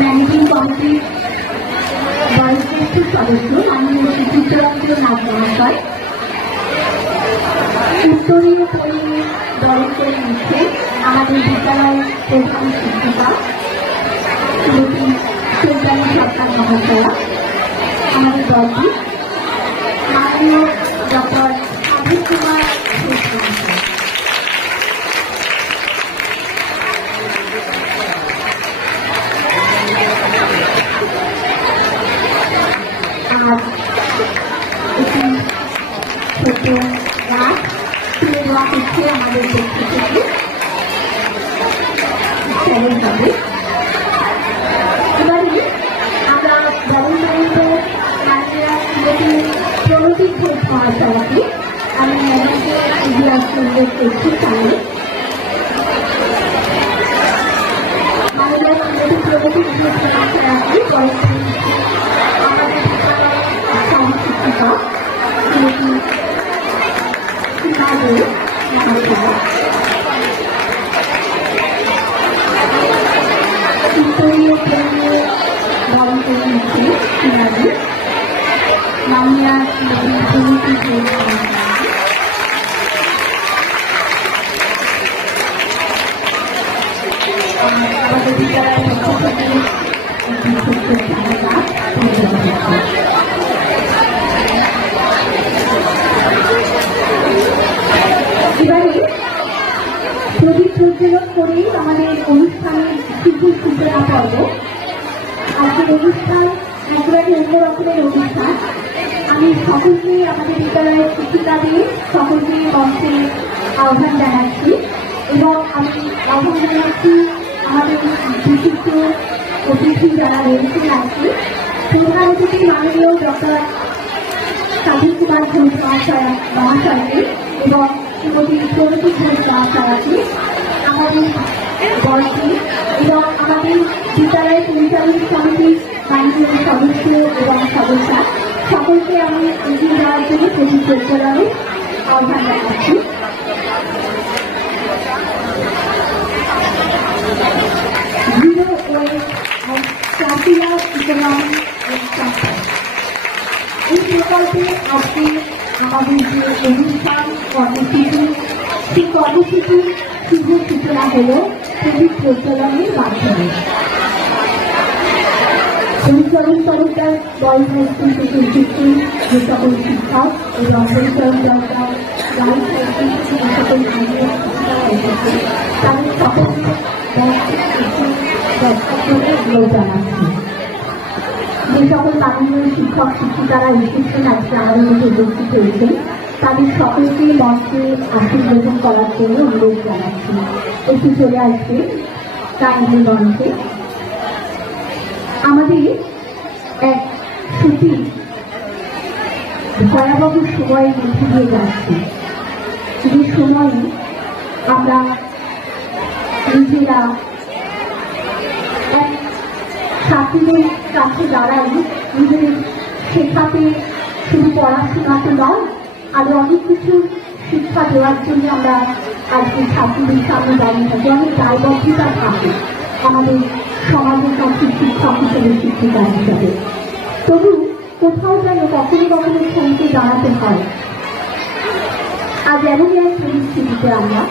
Managing কমিটির বয়োজ্যেষ্ঠ সদস্য মাননীয় চিত্তরঞ্জন নাথ মহাশয় উত্তরীয় পরিবেশ বরণ করে নিচ্ছে আমাদের বিদ্যালয়ের প্রধান শিক্ষিকা শ্রীমতী চৈতালি সরকার মহাশয়া, আমাদের দলটি মাননীয় ডক্টর অভিক কুমার ঘোষ মহাশয়। আর একটি ছোট গাছ তুলে দেওয়া হচ্ছে আমাদের পক্ষ থেকে চ্যালেঞ্জ হবে। এবারে আমরা গভর্নমেন্ট মাননীয় শ্রীমতী প্রণতি ঘোষ মহাশয়াকে আমি ম্যাডামকে এগিয়ে আসতে অনুরোধ করছি। তাহলে মাননীয় শ্রীমতী প্রণতি ঘোষ মহাশয়াকে পরবর্তী আমাদের সহশিক্ষিকা শ্রীমতী সীমা দে মহাশয়া উত্তরীয় প্রেমে বরণ করে নিচ্ছে সীমা দে মাননীয়া শ্রীমতী প্রণতি ঘোষ আমাদের বিদ্যালয়ের পক্ষ থেকে এবারে প্রদীপ প্রজ্বলন করেই আমাদের অনুষ্ঠানের শুভ সূচনা পর্ব। আজকের অনুষ্ঠান একেবারে অন্য রকমের অনুষ্ঠান। আমি সকলকে আমাদের বিদ্যালয়ের শিক্ষিকাদের সকলকে মঞ্চে আহ্বান জানাচ্ছি এবং আমি আহ্বান জানাচ্ছি আমাদের বিশিষ্ট অতিথি যারা রয়েছেন আজকে প্রধান অতিথি মাননীয় ডক্টর অভিক কুমার ঘোষ মহাশয়কে এবং শ্রীমতী প্রণতি ঘোষ মহাশয়কে, আমাদের দলকে এবং আমাদের বিদ্যালয় পরিচালন সমিতির মাননীয় সদস্য এবং সদস্যা সকলকে আমি এগিয়ে যাওয়ার জন্য প্রদীপ প্রজ্বলনে আহ্বান জানাচ্ছি। Zero waste and circular economic infrastructure. এই প্রকল্পে আজকে আমাদের যে অনুষ্ঠান কর্মসূচি, সেই কর্মসূচির শুভ সূচনা হল প্রদীপ প্রজ্বলনের মাধ্যমে। পরিচালন তরফদার বয়েজ হাই স্কুল থেকে উপস্থিত যে সকল শিক্ষক এবং পরিচালন তরফদার গার্লস হাই স্কুল থেকে যে সকল মাননীয় শিক্ষিকারা এসেছে তাদের সকলকে জানাচ্ছি। যে সকল মাননীয় শিক্ষক শিক্ষিকারা এসেছেন আজকে আমাদের মধ্যে উপস্থিত হয়েছেন তাদের সকলকে মঞ্চে আসন গ্রহণ করার জন্য অনুরোধ জানাচ্ছি। একটু চলে আসবে কাইন্ডলি মঞ্চে। আমাদের এক সত্যি ভয়াবহ সময়ের মধ্যে দিয়ে যাচ্ছি, যে সময়ে আমরা নিজেরা এক ছাত্রীদের কাছে দাঁড়াই নিজেদের শেখাতে, শুধু পড়াশোনাতে নয় আরো অনেক কিছু শিক্ষা দেওয়ার জন্য আমরা আজকে ছাত্রীদের সামনে দাঁড়িয়ে থাকি। অনেক দায়বদ্ধতা থাকে আমাদের সমাজের কাছে শিক্ষক হিসেবে, শিক্ষিকা হিসাবে। তবু কোথাও যেন কখনো কখনো থমকে দাঁড়াতে হয়। আজ এমনই এক পরিস্থিতিতে আমরা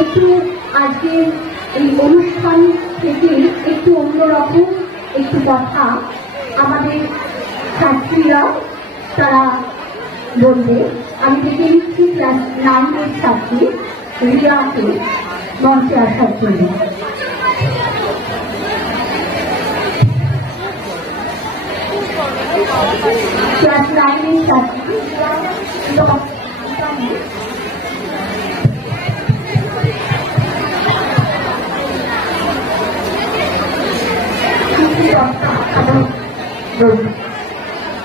একটু আজকে এই অনুষ্ঠান থেকে একটু অন্যরকম একটু কথা আমাদের ছাত্রীরা তারা বলবে। আমি দেখে নিচ্ছি ক্লাস 9-এর ছাত্রী রিয়াকে মঞ্চে আসার জন্য। ক্লাস 9-এর ছাত্রী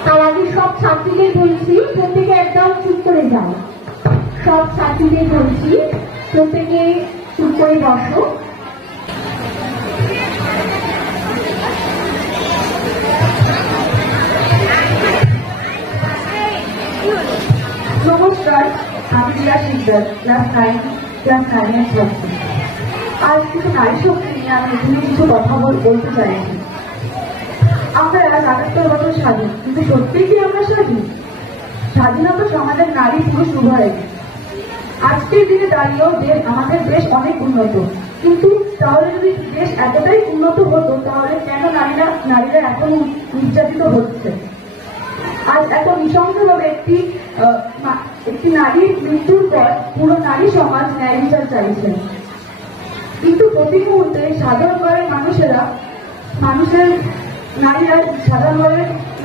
তার আগে সব ছাত্রীদের বলছি প্রত্যেকে একদম চুপ করে যাও। সব ছাত্রীদের বলছি প্রত্যেকে চুপ করে বসো। নমস্কার, আমি রিয়া শিকদার, ক্লাস 9 ক্লাস 9-এর ছাত্রী। আর কিছু নারী শক্তি নিয়ে আমি এখানে কিছু কথা বলতে চাইছি। আমরা ৭৭ বছর স্বাধীন, কিন্তু সত্যিই কি আমরা স্বাধীন? স্বাধীনতা সমাজের নারী পুরুষ উভয়। আজকের দিনে দাঁড়িয়েও আমাদের দেশ অনেক উন্নত, কিন্তু তাহলে যদি দেশ এতটাই উন্নত হতো তাহলে কেন নারীরা এখন নির্যাতিত হচ্ছে? আজ এত নৃশংসভাবে একটি নারীর মৃত্যুর পর পুরো নারী সমাজ ন্যায় বিচার চাইছে, কিন্তু প্রতি মুহূর্তে সাধারণ ঘরের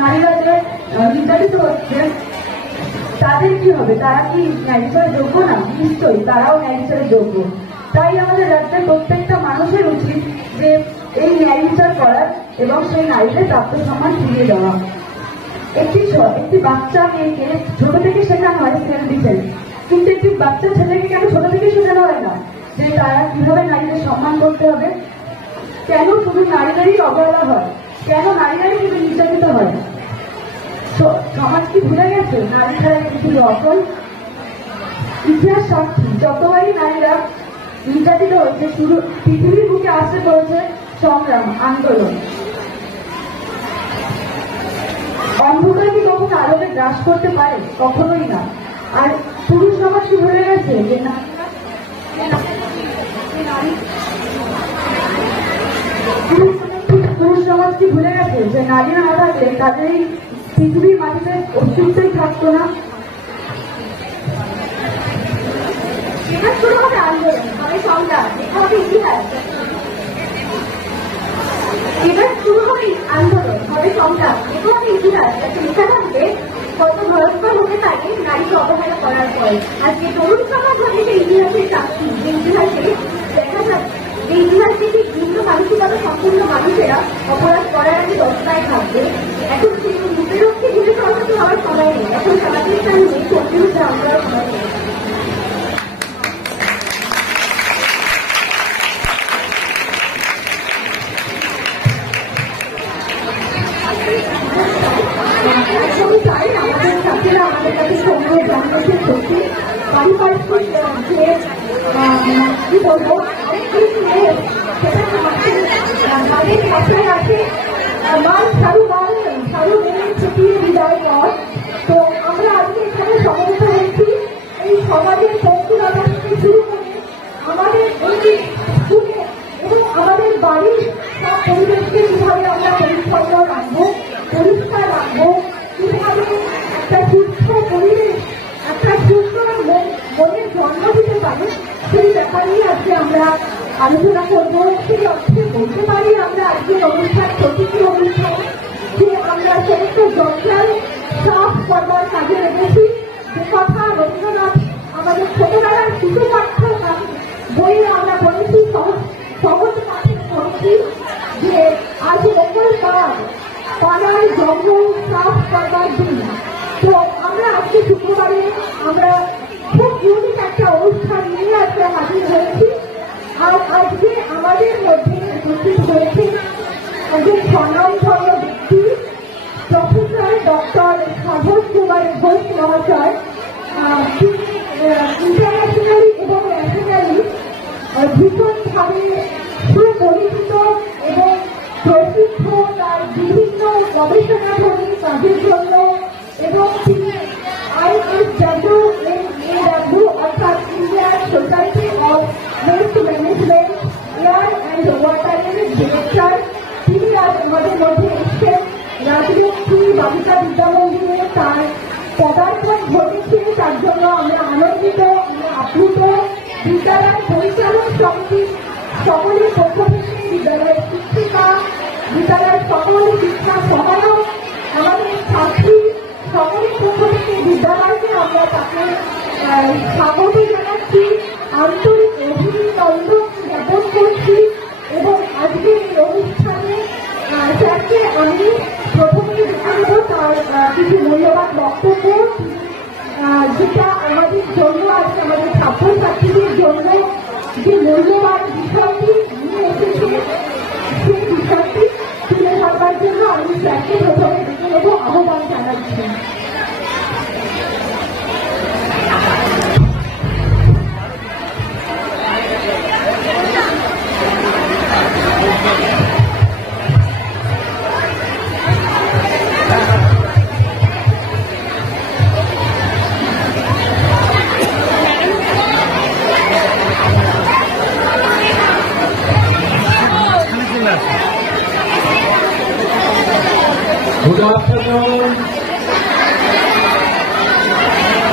নারীরা যে নির্যাতিত হচ্ছে তাদের কি হবে? তারা কি ন্যায় বিচারের যোগ্য না? নিশ্চয়ই তারাও ন্যায় বিচারের যোগ্য। তাই আমাদের রাজ্যের প্রত্যেকটা মানুষের উচিত যে এই ন্যায় বিচার করার এবং সেই নারীদের প্রাপ্ত সম্মান ফিরিয়ে দেওয়া। একটি বাচ্চা মেয়েকে ছোট থেকে শেখানো হয় সেলফ ডিফেন্স, কিন্তু একটি বাচ্চা ছেলেকে কেন ছোট থেকে শেখানো হয় না যে তারা কিভাবে নারীদের সম্মান করতে হবে? কেন শুধু নারীদেরই অবহেলা হয়? কেন নারীরাই শুধু নির্যাতিত হয়? সমাজ কি ভুলে গেছে নারী ছাড়া পৃথিবী অচল? ইতিহাস সাক্ষী, যতবারই নারীরা নির্যাতিত হচ্ছে শুধু পৃথিবীর বুকে আসতে চলেছে সংগ্রাম, আন্দোলন। অন্ধকার কি কখনো আলোকে গ্রাস করতে পারে? কখনোই না। আর পুরুষ সমাজ কি ভুলে গেছে যে নারীরা না থাকলে তাদের এই পৃথিবীর মাটিতে অস্তিত্বই থাকতো না। এবার শুরু হবে আন্দোলন, হবে সংগ্রাম, দেখা হবে ইতিহাস। এবার শুরু হবে আন্দোলন, হবে সংগ্রাম, দেখা হবে ইতিহাস। লেখা থাকবে কত ভয়ঙ্কর হতে পারে নারীকে অবহেলা করার পর। আজকে তরুণ সমাজ হবে সেই ইতিহাসের সাক্ষী, যে ইতিহাসে দেখা যাচ্ছে যে ইতিহাস থেকে ভিন্ন মানসিকতা সম্পূর্ণ মানুষেরা অপরাধ করার আগে দশটায় থাকবে। এখন সেই রূপেরক্ষে ঘিরে সরাসরি হওয়ার সময় নেই, এখন সমাজের সামনে সত্যি হচ্ছে আমরা সময় নেই। আমাদের ছাত্রীরা আমাদের কাছে সময় জানতে সত্যি পারিপার্শ্বিক যে কি বলবো তাদের বাসায় আছে সারু মেনে ছুটিয়ে বিদায় পর। তো আমরা আজকে এখানে সমবেত হয়েছি এই সমাজের পঙ্কুলতা থেকে শুরু করে আমাদের এই স্কুলে এবং আমাদের বাড়ির সব পরিবেশকে কিভাবে আমরা পরিচ্ছন্ন রাখবো, পরিষ্কার রাখবো, কিভাবে একটা সুস্থ পরিবেশ, একটা সুস্থ মনের জন্ম দিতে পারে, সেই ব্যাপার নিয়ে আজকে আমরা আলোচনা করবো। সেই অর্থে বলতে পারি আমরা আজকের অনুষ্ঠান প্রতিটি অনুষ্ঠান যে আমরা সমস্ত জঞ্জাল সাফ করবার কাজে রেখেছি। যে কথা রবীন্দ্রনাথ আমাদের ছোটবেলার শিশু পাঠ্য বইয়ে আমরা বলেছি, সহজ পাঠে পড়েছি যে আজ মঙ্গলবার পাড়ার জঙ্গল সাফ করবার দিন। তো আমরা আজকে শুক্রবারে আমরা খুব ইউনিক একটা অনুষ্ঠান নিয়ে আজকে হাজির হয়েছি। আর আজকে আমাদের মধ্যে উপস্থিত হয়েছে একজন স্বনামধন্য ব্যক্তি, প্রফেসর ডক্টর সাধক কুমার ঘোষ মহাশয়। তিনি ইন্টারন্যাশনালি এবং ন্যাশনালি ভীষণভাবে সুপরিচিত এবং প্রসিদ্ধ তার বিভিন্ন গবেষণাধর্মী কাজের জন্য, এবং তিনি ISW অর্থাৎ Indian society of waste management air and ওয়াটারের ডিরেক্টর। তিনি আজ আমাদের মধ্যে এসছেন। রাজলক্ষ্মী বালিকা বিদ্যা মন্দিরে তার পদার্পণ ঘটেছে, তার জন্য আমরা আনন্দিত, আমরা আপ্লুত। বিদ্যালয় পরিচালক সমিতির সকলের পক্ষ থেকে, বিদ্যালয়ের শিক্ষিকা, বিদ্যালয়ের সকল শিক্ষা সহায়ক, আমাদের ছাত্রী সকলের পক্ষ থেকে বিদ্যালয়কে আমরা তাকে স্বাগত জানাচ্ছি, আন্তরিক অভিনন্দন জ্ঞাপন করছি। এবং আজকের এই অনুষ্ঠানে স্যারকে আমি প্রথমেই জানাব তার কিছু মূল্যবান বক্তব্য, যেটা আমাদের জন্য আজকে আমাদের ছাত্রছাত্রীদের জন্য যে মূল্যবান বিষয়টি নিয়ে এসেছে সেই বিষয়টি তুলে ধরবার জন্য আমি স্যারকে প্রথমে ডেকে নেব, আহ্বান জানাচ্ছি। Good afternoon.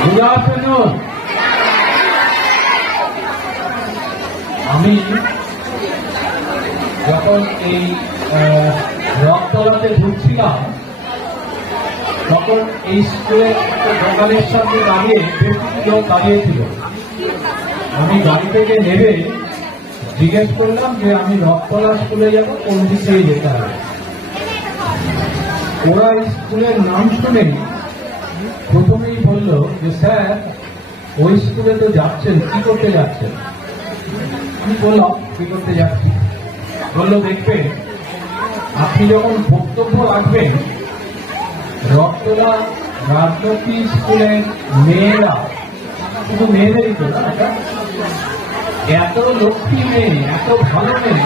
Good afternoon. আমি যখন এই রথতলাতে ঢুকছিলাম তখন এই স্কুলে দোকানের সামনে দাঁড়িয়ে বেশ কিছু লোক দাঁড়িয়েছিল। আমি গাড়ি থেকে নেমে জিজ্ঞেস করলাম যে আমি রথতলা স্কুলে যাব, কোন দিক থেকে যেতে হবে। ওরা স্কুলের নাম শুনে প্রথমেই বলল যে স্যার ওই স্কুলে তো যাচ্ছেন, কি করতে যাচ্ছেন? আমি বললাম কি করতে যাচ্ছি। বললো দেখবেন আপনি যখন বক্তব্য রাখবেন রথতলা রাজলক্ষ্মী স্কুলের মেয়েরা, শুধু মেয়েদেরই তো না, এত লক্ষ্মী মেয়ে, এত ভালো মেয়ে,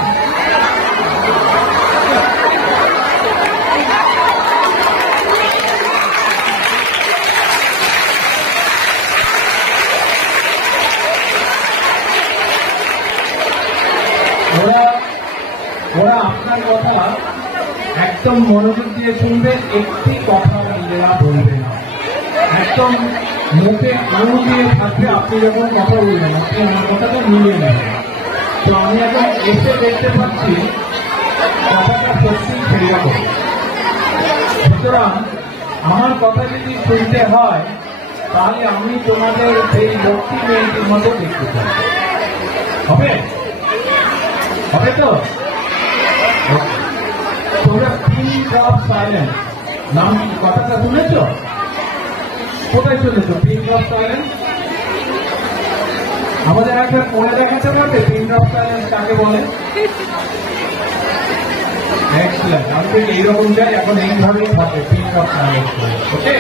ওরা আপনার কথা একদম মনোযোগ দিয়ে শুনবে, একটি কথা নিজেরা বলবে না, একদম মুখে আঙুল দিয়ে থাকবে। আপনি যখন কথা বলবেন আপনি আমার কথাটা মিলিয়ে নেবেন। তো আমি এখন এসে দেখতে পাচ্ছি কথাটা সত্যি সেই রকম। সুতরাং আমার কথা যদি শুনতে হয় তাহলে আমি তোমাদের সেই লক্ষ্মী মেয়েটির মতো দেখতে চাই। হবে? হবে তো? তোমরা পিঙ্ক অফ সাইলেন্স নাম কথাটা শুনেছ? কোথায় শুনেছ পিঙ্ক অফ সাইলেন্স? আমাদের একটা পড়ে দেখাতে পারবে পিঙ্ক অফ সাইলেন্স কাকে বলে? এক্সেলেন্ট। আমি ঠিক এইরকম যাই, এখন এইভাবেই থাকে পিঙ্ক অফ সাইলেন্স। ওকে,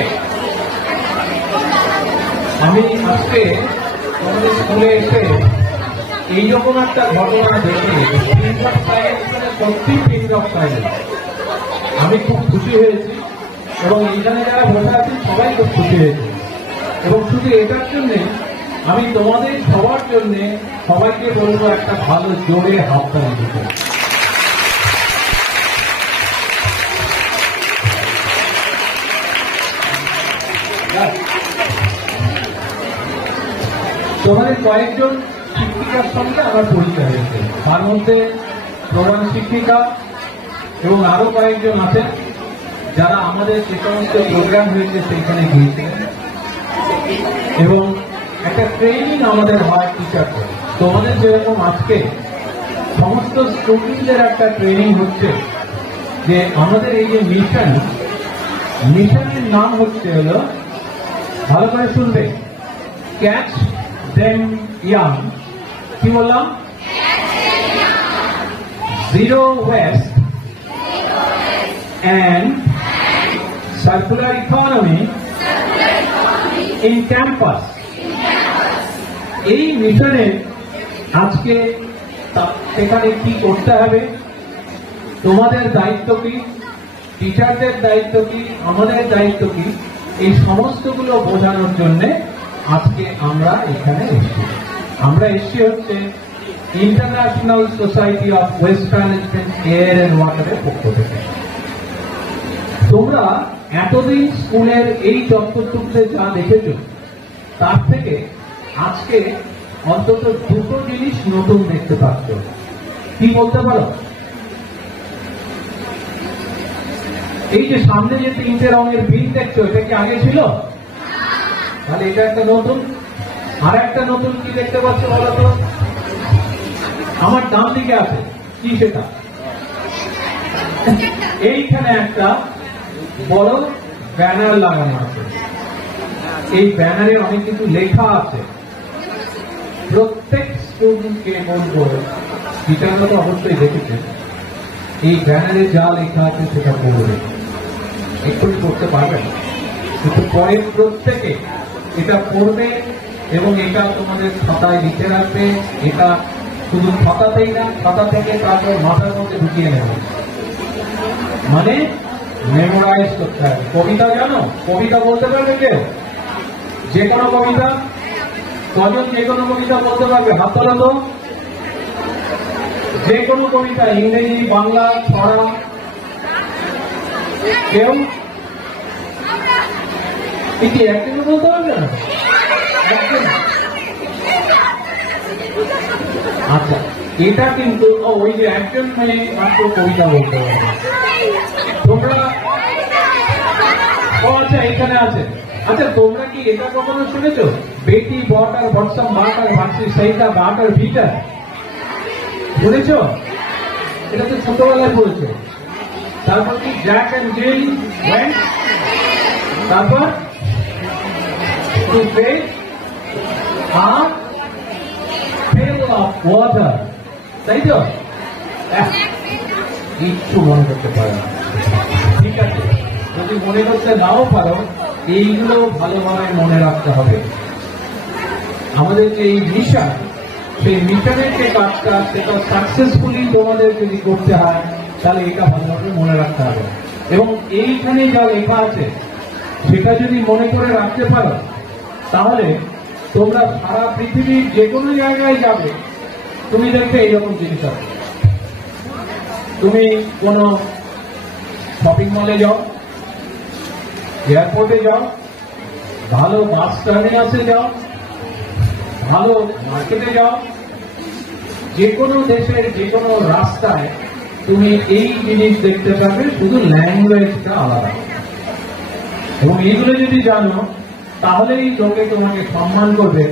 আমি আজকে তোমাদের স্কুলে এসে এইরকম একটা ঘটনা দেখে পিঙ্ক অফ সাইলেন্স মানে সত্যি পিঙ্ক অফ সাইলেন্স আমি খুব খুশি হয়েছি, এবং এইখানে যারা বসে আছেন সবাই খুব খুশি হয়েছে। এবং শুধু এটার জন্যে আমি তোমাদের সবার জন্যে সবাইকে বলবো একটা ভালো জোরে হাততালি দিতে। তোমাদের কয়েকজন শিক্ষিকার সঙ্গে আমার পরিচয় হয়েছে, তার মধ্যে প্রধান শিক্ষিকা এবং আরো কয়েকজন আছেন যারা আমাদের যে সমস্ত প্রোগ্রাম হয়েছে সেখানে গিয়েছিলেন, এবং একটা ট্রেনিং আমাদের হয় টিচারদের। তোমাদের যেরকম আজকে সমস্ত স্টুডেন্টদের একটা ট্রেনিং হচ্ছে যে আমাদের এই যে মিশনের নাম হচ্ছে হলো, ভালো করে শুনবে, ক্যাচ দেম ইয়াং। কি বললাম? Zero West and circular economy in campus। এই মিশনে আজকে সেখানে কি করতে হবে, তোমাদের দায়িত্ব কি, টিচারদের দায়িত্ব কি, আমাদের দায়িত্ব কি, এই সমস্তগুলো বোঝানোর জন্য আজকে আমরা এখানে এসেছি। আমরা এসেছি হচ্ছে international society of waste management air and ওয়াটারের পক্ষ থেকে। তোমরা এতদিন স্কুলের এই চত্বরটুকুতে যা দেখেছ তার থেকে আজকে অন্তত দুটো জিনিস নতুন দেখতে পাচ্ছ। কি বলতে পারো? এই যে সামনে যে তিনটে রঙের বিল দেখছো, এটা কি আগে ছিল? তাহলে এটা একটা নতুন। আর একটা নতুন কি দেখতে পাচ্ছ বলো তো? আমার ডান দিকে আছে কি সেটা? এইখানে একটা বড় ব্যানার লাগানো আছে। এই ব্যানারে অনেক কিছু লেখা আছে। প্রত্যেক স্টুডেন্টকে বলবো, টিচাররা তো অবশ্যই দেখেছেন, এই ব্যানারে যা লেখা আছে সেটা পড়বে। এক্ষুনি পড়তে পারবেন, কিন্তু পরে প্রত্যেকে এটা পড়বে এবং এটা তোমাদের খাতায় লিখে রাখবে। এটা শুধু খাতাতেই না, খাতা থেকে তারপর মাথার মধ্যে ঢুকিয়ে নেবে, মানে মেমোরাইজ করতে হবে। কবিতা জানো? কবিতা বলতে পারবে কেউ? যে কোনো কবিতা? কজন যে কোনো কবিতা বলতে পারবে? হাত তোলো তো। যে কোনো কবিতা, ইংরেজি, বাংলা, ছড়া, কেউ? কি একদিনও বলতে পারবে না? আচ্ছা, এটা কিন্তু ওই যে একজন মেয়ে মাত্র কবিতা বলতে পারবে। তোমরা আচ্ছা এখানে আছে। আচ্ছা, তোমরা কি এটা কখনো শুনেছো? বেটি বটার বটসম বাটার ভাসি সেইটা বাটার ভিটার শুনেছ? এটা তো ছোটবেলায় পড়েছো। তারপর কি জ্যাক অ্যান্ড জিল ওয়েন্ট, তারপর টু ফেট আর pail of water, তাই তো? কিচ্ছু মনে করতে পারো না। ঠিক আছে, যদি মনে করতে নাও পারো, এইগুলো ভালোভাবে মনে রাখতে হবে। আমাদের যে এই মিশন, সেই মিশনের যে কাজটা সেটা সাকসেসফুলি তোমাদের যদি করতে হয়, তাহলে এটা ভালোভাবে মনে রাখতে হবে। এবং এইখানে যা লেখা আছে সেটা যদি মনে করে রাখতে পারো, তাহলে তোমরা সারা পৃথিবীর যে কোনো জায়গায় যাবে, তুমি দেখবে এইরকম জিনিস আছে। তুমি কোনো শপিং মলে যাও, এয়ারপোর্টে যাও, ভালো বাস টার্মিনাসে যাও, ভালো মার্কেটে যাও, যে কোনো দেশের যে কোনো রাস্তায় তুমি এই জিনিস দেখতে পাবে, শুধু ল্যাঙ্গুয়েজটা আলাদা। এবং এইগুলো যদি জানো, তাহলেই লোকে তোমাকে সম্মান করবে।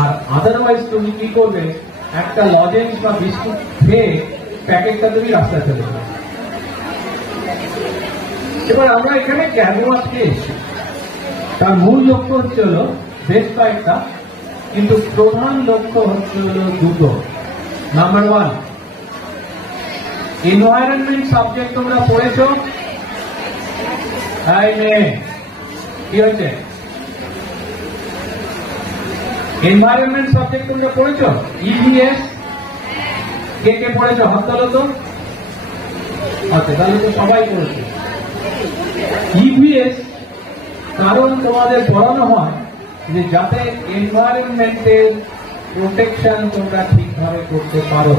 আর আদারওয়াইজ তুমি কি করবে, একটা লজেন্স বা বিস্কুট খেয়ে প্যাকেটটা তুমি রাস্তায় ফেলে দেবে। এবার আমরা এখানে কেন আজকে এসেছি, তার মূল লক্ষ্য হচ্ছে হলো বেশ কয়েকটা, কিন্তু প্রধান লক্ষ্য হচ্ছে হলো দুটো। নাম্বার ওয়ান, এনভায়রনমেন্ট সাবজেক্ট তোমরা পড়েছো? কি হয়েছে? এনভায়রনমেন্ট সাবজেক্ট তোমরা পড়েছো? ইভিএস কে কে পড়েছো? হাত তোলো তো। আচ্ছা, তাহলে তো সবাই পড়েছে। ইভিএস কারণ তোমাদের পড়ানো হয় যে যাতে এনভায়রনমেন্টের প্রোটেকশন তোমরা ঠিকভাবে করতে পারো।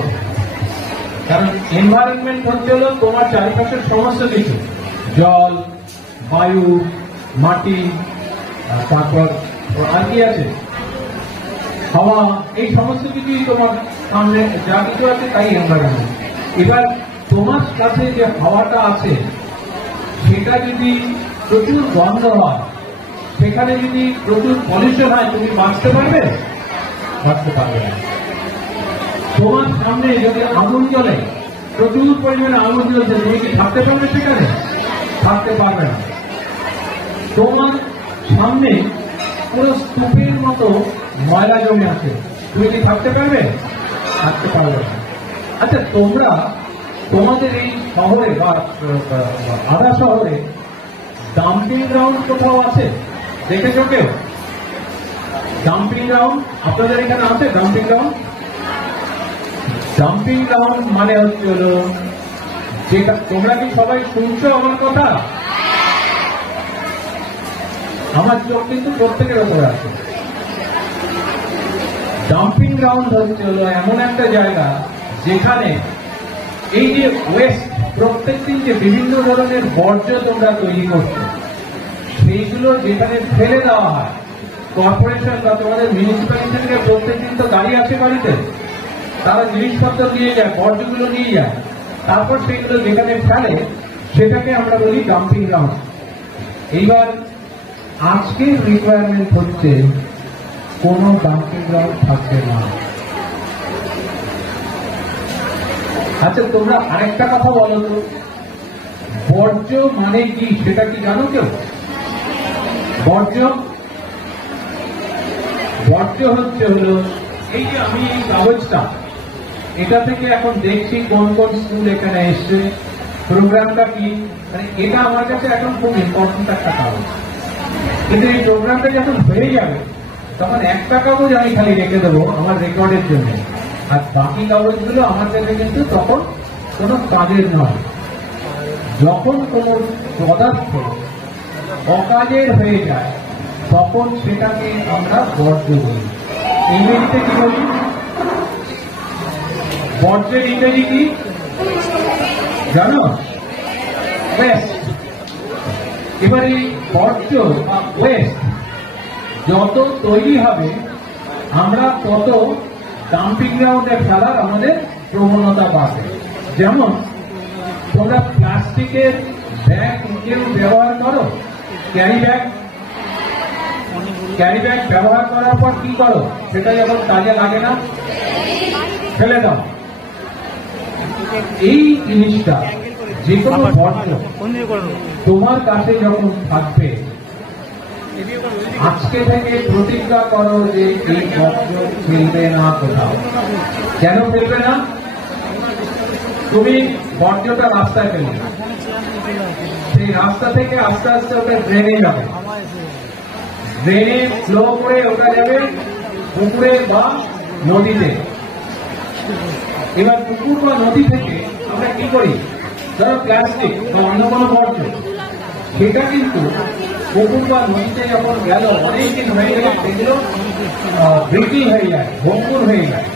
কারণ এনভায়রনমেন্ট হচ্ছে হলো তোমার চারিপাশের সমস্ত কিছু, জল, বায়ু, মাটি, তারপর আর কি আছে, হাওয়া, এই সমস্ত কিছুই তোমার সামনে যা কিছু আছে তাই এনভায়রনমেন্ট। এবার তোমার কাছে যে হাওয়াটা আছে সেটা যদি প্রচুর গন্ধ হয়, সেখানে যদি প্রচুর পলিউশন হয়, তুমি বাঁচতে পারবে? বাঁচতে পারবে না। তোমার সামনে যদি আগুন জ্বলে, প্রচুর পরিমাণে আগুন জ্বলছে, তুমি কি থাকতে পারবে সেখানে? থাকতে পারবে না। তোমার সামনে পুরো স্তূপের মতো ময়লা জমে আছে, তুমি কি থাকতে পারবে? থাকতে পারবে না। আচ্ছা, তোমরা তোমাদের এই শহরে বা আধা শহরে ডাম্পিং গ্রাউন্ড কোথাও আছে? দেখেছো কেউ ডাম্পিং গ্রাউন্ড? আপনাদের এখানে আছে ডাম্পিং গ্রাউন্ড? ডাম্পিং গ্রাউন্ড মানে হচ্ছে হলো যেটা, তোমরা কি সবাই শুনছো আমার কথা? আমার চোখ কিন্তু প্রত্যেকের ওপরে আছে। ডাম্পিং গ্রাউন্ড হচ্ছে হলো এমন একটা জায়গা যেখানে এই যে ওয়েস্ট, প্রত্যেকদিন যে বিভিন্ন ধরনের বর্জ্য তোমরা তৈরি করছো, সেইগুলো যেখানে ফেলে দেওয়া হয়, কর্পোরেশন বা তোমাদের মিউনিসিপ্যালিটি থেকে প্রত্যেকদিন তো গাড়ি আছে বাড়িতে, তারা জিনিসপত্র নিয়ে যায়, বর্জ্যগুলো নিয়ে যায়, তারপর সেগুলো যেখানে ফেলে সেটাকে আমরা বলি ডাম্পিং গ্রাউন্ড। এইবার আজকের রিকোয়ারমেন্ট হচ্ছে কোনো ডাম্পিং গ্রাউন্ড থাকবে না। আচ্ছা, তোমরা আরেকটা কথা বলো তো, বর্জ্য মানে কি সেটা কি জানো কেউ? বর্জ্য হচ্ছে হলো এই যে আমি এই কাগজটা, এটা থেকে এখন দেখছি কোন কোন স্কুল এখানে এসছে, প্রোগ্রামটা কি, মানে এটা আমার কাছে এখন খুব ইম্পর্টেন্ট একটা কাগজ। কিন্তু এই প্রোগ্রামটা যখন হয়ে যাবে তখন একটা কাগজ আমি খালি রেখে দেবো আমার রেকর্ডের জন্য, আর বাকি কাগজগুলো আমার কাছে কিন্তু তখন কোনো কাজের নয়। যখন কোনো পদার্থ অকাজের হয়ে যায় তখন সেটাকে আমরা বর্জ্য বলি। ইংরেজিতে কি বলি? বর্জ্যের ইংরেজি কি জানো? ওয়েস্ট। এবার এই বর্জ্য বা ওয়েস্ট যত তৈরি হবে আমরা তত ডাম্পিং গ্রাউন্ডে ফেলার আমাদের প্রবণতা বাড়বে। যেমন তোমরা প্লাস্টিকের ব্যাগ কেউ ব্যবহার করো, ক্যারি ব্যাগ ব্যবহার করার পর কি করো, সেটা যখন কাজে লাগে না ফেলে দাও। এই জিনিসটা যে কোনো বর্জ্য তোমার কাছে যখন থাকবে, আজকে থেকে প্রতিজ্ঞা করো যে এই বর্জ্য ফেলবে না কোথাও। কেন ফেলবে না? তুমি বর্জ্যটা রাস্তায় ফেলবে, সেই রাস্তা থেকে আস্তে আস্তে ওটা ড্রেনে যাবে, ড্রেনে ফ্লো করে ওটা যাবে পুকুরে বা নদীতে। এবার পুকুর বা নদী থেকে আমরা কি করি, ধরো প্লাস্টিক বা অন্য কোনো বর্জ্য, সেটা কিন্তু পুকুর বা নদীতে যখন গেল অনেকদিন হয়ে গেলে সেগুলো ব্রিকিং হয়ে যায়, ভঙ্গুর হয়ে যায়।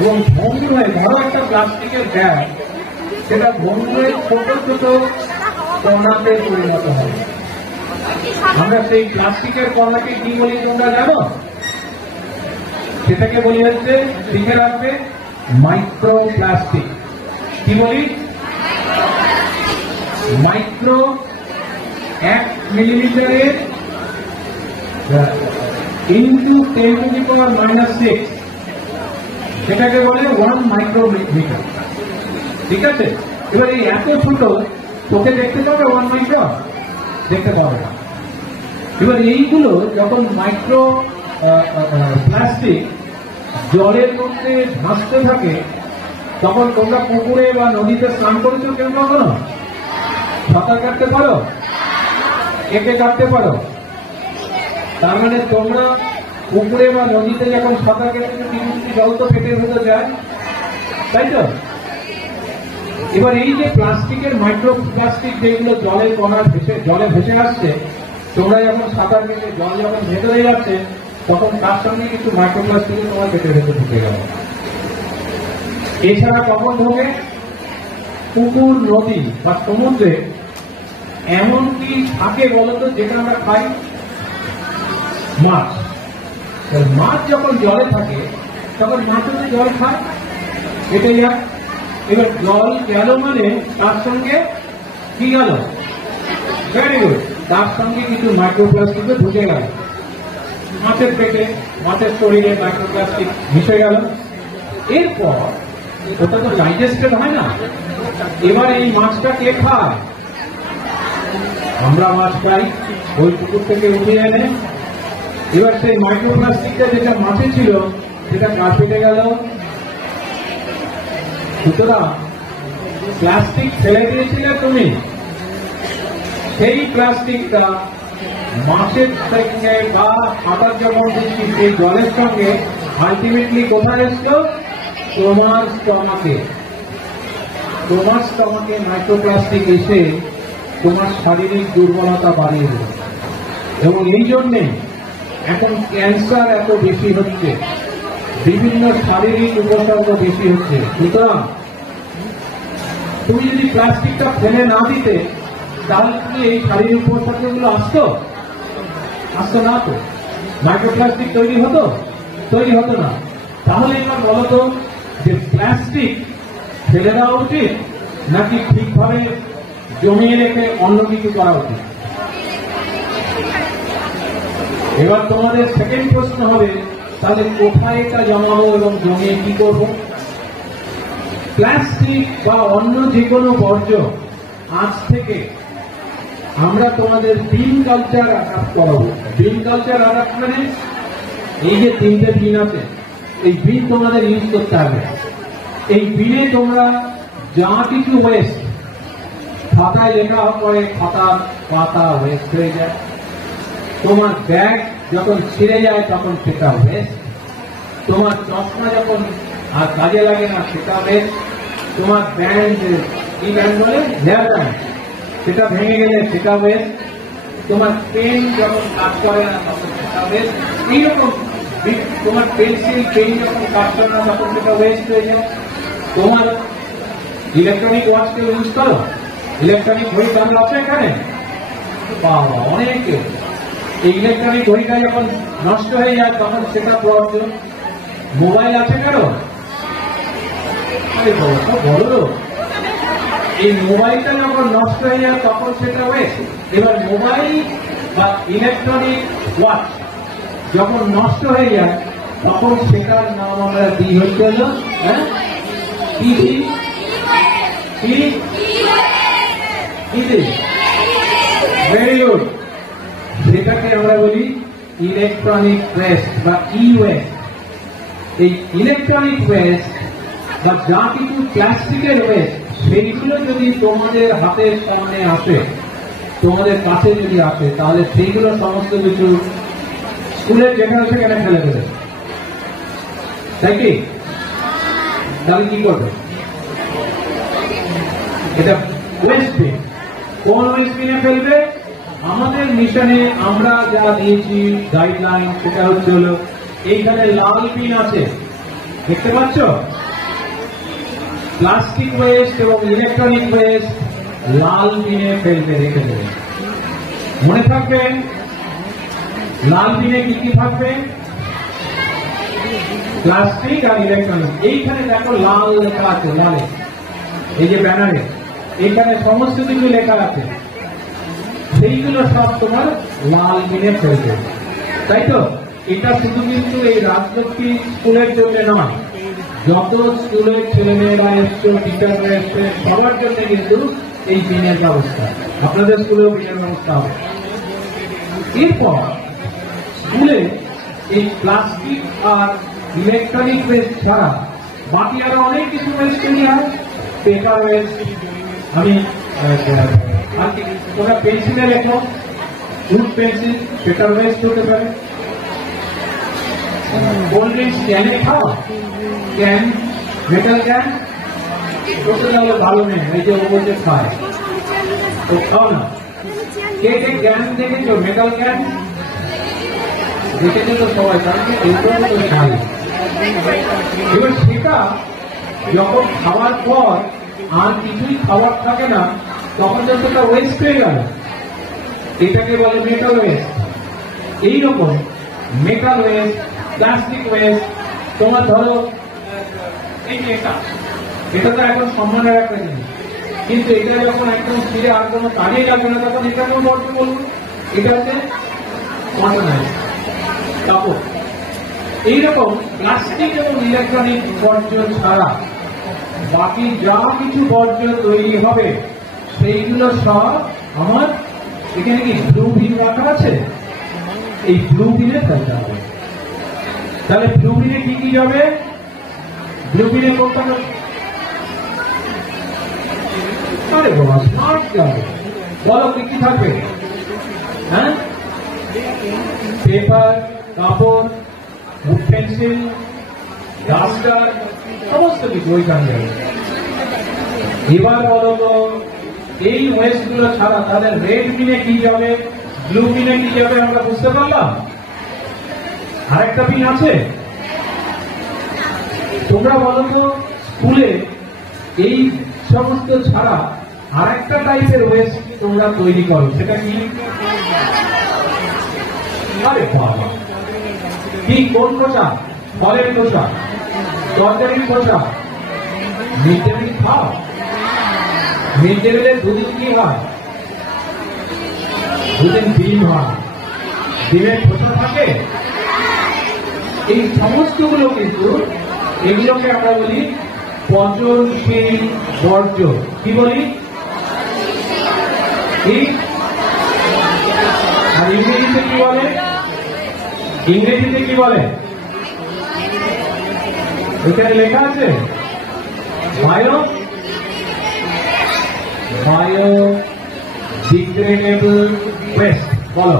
এবং ভঙ্গুর হয়ে ধরো একটা প্লাস্টিকের ব্যাগ, সেটা ভঙ্গুরে ছোট ছোট কণাতে পরিণত হয়। আমরা সেই প্লাস্টিকের কণাকে কি বলি তোমরা জানো? সেটাকে বলি হচ্ছে, লিখে রাখবে, মাইক্রো প্লাস্টিক। কি বলি? মাইক্রো 1 মিলিমিটারের ইন্টু 10⁻⁻⁶, সেটাকে বলে 1 মাইক্রোমিটার। ঠিক আছে? এবার এই এত ছোট চোখে দেখতে পাবে 1 মাইক্রো, দেখতে পাবে না। এবার এইগুলো যখন মাইক্রো প্লাস্টিক জলের মধ্যে ভাসতে থাকে, তখন তোমরা পুকুরে বা নদীতে স্নান করেছো কেউ কখনো? সাঁতার কাটতে পারো, এঁকে কাটতে পারো। তার মানে তোমরা পুকুরে বা নদীতে যখন সাঁতার কেটেছো, কিছু জল তো পেটের ভেতর যায়, তাই তো? এবার এই যে প্লাস্টিকের মাইক্রো প্লাস্টিক যেগুলো জলের কণা জলে ভেসে আসছে, তোমরা যখন সাঁতার কেটে জল যখন ভেতরে যাচ্ছে, তখন তার সঙ্গে কিছু মাইক্রোপ্লাস্টিক তোমার পেটের ভেতরে ঢুকে গেল। এছাড়া কখন ঢোকে? পুকুর, নদী বা সমুদ্রে এমন কি থাকে বলতো, যেটা আমরা খাই? মাছ। মাছ যখন জলে থাকে তখন মাছও জল খায়, এটাই যায়। এবার জল গেল মানে তার সঙ্গে কি গেল? ভেরি গুড, তার সঙ্গে কিছু মাইক্রোপ্লাস্টিক ঢুকে গেল। মাছের পেটে, মাছের শরীরে মাইক্রোপ্লাস্টিক মিশে গেল। এরপর ওটা তো ডাইজেস্টেড হয় না। এবার এই মাছটা কে খায়? আমরা মাছ খাই, ওই পুকুর থেকে উঠে এনে। এবার সেই মাইক্রোপ্লাস্টিকটা যেটা মাছে ছিল, সেটা কার পেটে গেল? সুতরাং প্লাস্টিক ফেলে দিয়েছিলে তুমি, সেই প্লাস্টিকটা মাছের সঙ্গে বা খাবার যখন দিচ্ছি সেই জলের সঙ্গে আলটিমেটলি কোথায় এসছো? তোমার স্টমাকে। তোমার স্টমাকে মাইক্রোপ্লাস্টিক এসে তোমার শারীরিক দুর্বলতা বাড়িয়ে দেবে। এবং এই জন্যে এখন ক্যান্সার এত বেশি হচ্ছে, বিভিন্ন শারীরিক উপসর্গ বেশি হচ্ছে। সুতরাং তুমি যদি প্লাস্টিকটা ফেলে না দিতে, তাহলে কি এই শারীরিক উপসর্গগুলো আসতো না? তো মাইক্রোপ্লাস্টিক তৈরি হতো না। তাহলে এবার বলতো যে প্লাস্টিক ফেলে দেওয়া উচিত নাকি ঠিকভাবে জমিয়ে রেখে অন্য কিছু করা উচিত? এবার তোমাদের সেকেন্ড প্রশ্ন হবে, তাহলে কোথায় এটা জমাবো এবং জমিয়ে কি করব? প্লাস্টিক বা অন্য যে কোনো বর্জ্য আজ থেকে আমরা তোমাদের বিন কালচার অ্যাডাপ্ট করাবো। বিন কালচার অ্যাডাপ্ট মানে এই যে 3টে বিন আছে, এই বিন তোমাদের ইউজ করতে হবে। এই বিনে তোমরা যা কিছু ওয়েস্ট, খাতায় লেখা পরে খাতার পাতা ওয়েস্ট হয়ে যায়, তোমার ব্যাগ যখন ছিঁড়ে যায় তখন সেটা ওয়েস্ট, তোমার চশমা যখন আর কাজে লাগে না সেটা ওয়েস্ট, তোমার ব্যান্ড, কি ব্যান্ড বলে, হেয়ার ব্যান্ড, সেটা ভেঙে গেলে সেটা ওয়েস্ট, তোমার পেন যখন কাজ করে না তখন সেটা ওয়েস্ট। এইরকম তোমার পেন্সিল, পেন যখন কাজ করে না তখন সেটা ওয়েস্ট হয়ে যায়। তোমার ইলেকট্রনিক ওয়াচকে ইউজ করো, ইলেকট্রনিক ঘড়ি দাম আছে এখানে, বাবা অনেকে এই ইলেকট্রনিক ঘড়িটা যখন নষ্ট হয়ে যায় তখন সেটা বর্জ্য। মোবাইল আছে কারো? আরে বলো, এই মোবাইলটা যখন নষ্ট হয়ে যায় তখন সেটা ওয়েস্ট। এবার মোবাইল বা ইলেকট্রনিক ওয়াচ যখন নষ্ট হয়ে যায় তখন সেটার নাম আমরা দিই হচ্ছে হলো ভেরি গুড, সেটাকে আমরা বলি ইলেকট্রনিক ওয়েস্ট বা ই ওয়েস্ট। এই ইলেকট্রনিক ওয়েস্ট বা যা কিছু প্লাস্টিকের ওয়েস্ট সেইগুলো যদি তোমাদের হাতের সামনে আসে, তোমাদের কাছে যদি আসে, তাহলে সেইগুলো সমস্ত কিছু স্কুলের যেখানে সেখানে ফেলে দেবে, তাই কি? তাহলে কি করবে? এটা ওয়েস্ট বিন। কোন ওয়েস্ট বিনে ফেলবে? আমাদের মিশনে আমরা যা দিয়েছি গাইডলাইন সেটা হচ্ছে হলো এইখানে লাল বিন আছে, দেখতে পাচ্ছ? প্লাস্টিক ওয়েস্ট এবং ইলেকট্রনিক ওয়েস্ট লাল বিনে ফেলবে, রেখে দেবে। মনে থাকবে লাল বিনে কি কি থাকবে? প্লাস্টিক আর ইলেকট্রনিক। এইখানে দেখো লাল লেখা আছে, লালে এই যে ব্যানারে এখানে সমস্ত কিছু লেখা আছে, সেইগুলো সব তোমার লাল বিনে ফেলবে, তাই তো? এটা শুধু কিন্তু এই রাজলক্ষ্মী স্কুলের জন্য নয়, যত স্কুলের ছেলেমেয়েরা এসছে, টিচাররা এসছে, সবার জন্য কিন্তু এই বিনের ব্যবস্থা। আপনাদের স্কুলেও বিনের ব্যবস্থা হবে। এরপর স্কুলে এই প্লাস্টিক আর ইলেকট্রনিক ওয়েস্ট ছাড়া বাকি আরো অনেক কিছু ওয়েস্ট তৈরি হয়। পেপার ওয়েস্ট, আমি তোমরা পেন্সিলে লেখো, ফুড পেন্সিল পেপার ওয়েস্ট হতে পারে। কোল্ড ড্রিঙ্কস ক্যানে খাও, ক্যান, মেটাল ক্যান, ওটা তাহলে ভালো নেই, এই যে ও যে খায় তো খাও না। কে কে ক্যান দেখেছো? মেটাল ক্যান দেখেছো তো সবাই, কারণ এইগুলো তো খাই। এবার সেটা যখন খাওয়ার পর আর কিছুই খাবার থাকে না, তখন তো সেটা ওয়েস্ট হয়ে গেল, এটাকে বলে মেটাল ওয়েস্ট। এইরকম মেটাল ওয়েস্ট, প্লাস্টিক ওয়েস্ট, তোমার ধরো এই যে এটা তো এখন সম্মানের একটা জিনিস, কিন্তু এটা যখন একদম ফিরে আর কোনো কাজে যাবে না তখন এটাকেও বর্জ্য বলবো। এটা হচ্ছে কাপড়। এইরকম প্লাস্টিক এবং ইলেকট্রনিক বর্জ্য ছাড়া বাকি যা কিছু বর্জ্য তৈরি হবে সেইগুলো সব আমার এখানে কি ব্লু বিন রাখা আছে, এই ব্লু বিনে ফেলতে হবে। তাহলে ব্লু বিনে কি কি যাবে? ব্লু বিনে কোনটা? আরে বাবা স্মার্ট যাবে, বলো কি কি থাকবে? হ্যাঁ, পেপার, কাপড়, উড পেন্সিল, ডাস্টার, সমস্ত কিছু ওইখানে যাবে। এবার বলো তো এই ওয়েস্ট গুলো ছাড়া তাদের রেড বিনে কি যাবে, ব্লু বিনে কি যাবে? আমরা বুঝতে পারলাম। আরেকটা বিন আছে, তোমরা বলো তো স্কুলে এই সমস্ত ছাড়া আরেকটা টাইপের ওয়েস্ট তোমরা তৈরি করো, সেটা কি? আরে বাবা, কি? কোন খোসা? ফলের খোসা, তরকারির খোসা। মিড ডে মিল খাও, মিড ডে মিলের দুদিন কি হয়? দুদিন ডিম হয়, ডিমের খোসা থাকে। এই সমস্তগুলো কিন্তু এগুলোকে আমরা বলি পচনশীল বর্জ্য। কি বলি? আর ইংরেজিতে কি বলে? ইংরেজিতে কি বলে? এখানে লেখা আছে বায়োডিগ্রেডেবল ওয়েস্ট। বলো,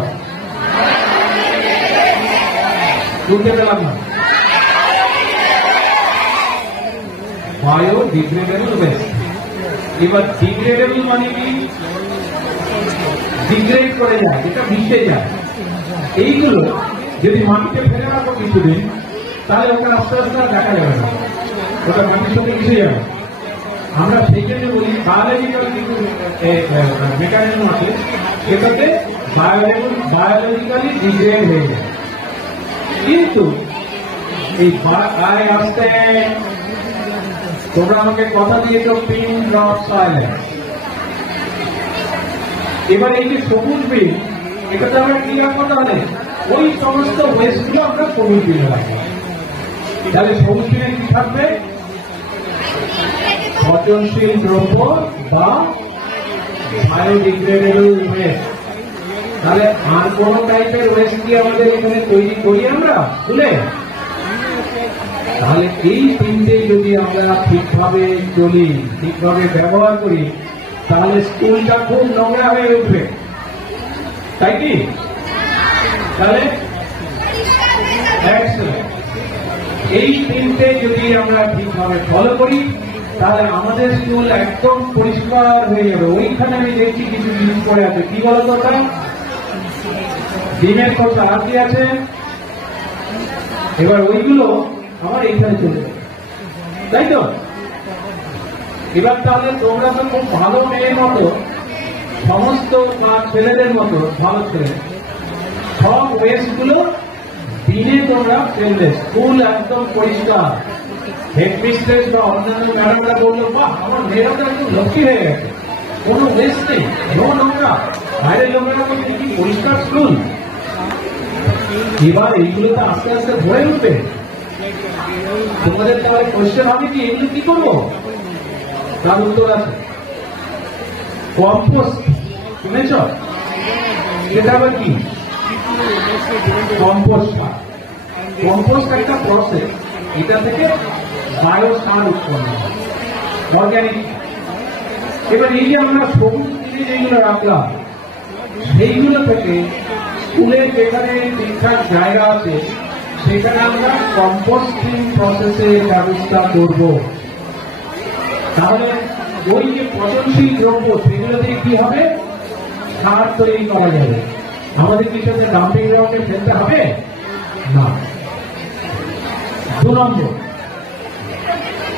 শুনতে পেলাম না। Biodegradable West. এবার ডিগ্রেডেবল মানে কি? ডিগ্রেড করে যায়, এটা মিশে যায়। এইগুলো যদি মাটিতে ফেলে রাখো কিছুদিন, তাহলে ওকে আস্তে আস্তে দেখা যাবে না, ওটা মাটির সাথে মিশে যাবে। আমরা সেই জন্য বলি বায়োলজিক্যাল কিছু মেকানিজম আছে এটাকে বায়োলজিক্যালি ডিগ্রেড হয়ে যায়। কিন্তু এই আসতে তোমরা আমাকে কথা দিয়েছো পিন ড্রপ সাইলেন্স। এবার এই যে সবুজ বিল, এটাতে আমরা কি রাখবো? তাহলে ওই সমস্ত ওয়েস্ট গুলো আমরা সবুজ বিলে রাখবো। তাহলে সবুজ বিলে কি থাকবে? পচনশীল দ্রব্য বা বায়োডিগ্রেডেবল ওয়েস্ট। তাহলে আর কোন টাইপের ওয়েস্ট কি আমাদের এখানে তৈরি করি আমরা ভুলে? তাহলে এই তিনটে যদি আমরা ঠিকভাবে চলি, ঠিকভাবে ব্যবহার করি, তাহলে স্কুলটা খুব নোংরা হয়ে উঠবে, তাই কি? তাহলে এই তিনটে যদি আমরা ঠিকভাবে ফলো করি, তাহলে আমাদের স্কুল একদম পরিষ্কার হয়ে যাবে। ওইখানে আমি দেখছি কিছু জিনিস পড়ে আছে, কি বলতো? তাই ডিমের কথা আর কি আছে? এবার ওইগুলো আমার এইখানে চলে যাবে, তাই তো? এবার তাহলে তোমরা তো খুব ভালো মেয়ের মতো, সমস্ত বা ছেলেদের মতো ভালো ছেলে, সব ওয়েস্ট গুলো দিনে তোমরা ফেলবে, স্কুল একদম পরিষ্কার। হেডমিস্ট্রেস বা অন্যান্য ম্যাডামরা বললো, বাহ, আমার মেয়েরা তো একদম লক্ষ্মী হয়ে গেছে, কোনো ওয়েস্ট নেই, নোংরা, বাইরের লোকেরা বলছে কি পরিষ্কার স্কুল। এবার এইগুলো তো আস্তে আস্তে ভরে উঠবে। তোমাদের তাহলে কোয়েশ্চেন হবে কি, এগুলো কি করবো? তার উত্তর আছে কম্পোস্ট। শুনেছ? এটা আবার কি? কম্পোস্ট। কম্পোস্ট একটা প্রসেস, এটা থেকে বায়ো সার উৎপন্ন হয়, অর্গানিক। এবার এই যে আমরা সবুজ জিনিস যেগুলো রাখলাম, সেইগুলো থেকে স্কুলের যেখানে ঠিকঠাক জায়গা আছে সেখানে আমরা কম্পোস্টিং প্রসেসের ব্যবস্থা করব। তাহলে ওই যে পচনশীল দ্রব্য, সেগুলো দিয়ে কি হবে? সার তৈরি করা যাবে। আমাদের কি সাথে ডাম্পিং গ্রাউন্ডে ফেলতে হবে না। 2 নম্বর,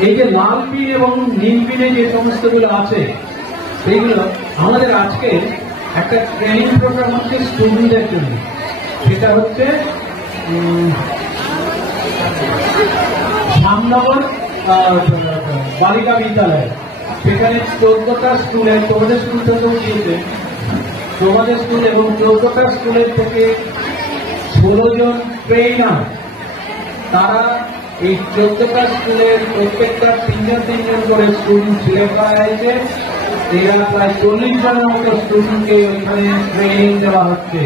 এই যে লাল পিন এবং নীল পিনে যে সমস্ত গুলো আছে, সেইগুলো আমাদের আজকে একটা ট্রেনিং প্রোগ্রাম হচ্ছে স্টুডেন্টদের জন্য। সেটা হচ্ছে শ্যামনগর বালিকা বিদ্যালয়। সেখানে 14টা স্কুলের, তোমাদের স্কুল থেকেও গিয়েছে, তোমাদের স্কুল এবং 14টা স্কুলের থেকে 16 জন ট্রেনার, তারা এই 14টা স্কুলের প্রত্যেকটা 3 জন করে স্টুডেন্ট সিলেক্ট করা হয়েছে। এরা প্রায় 40 জনের মতো স্টুডেন্টকে ওইখানে ট্রেনিং দেওয়া হচ্ছে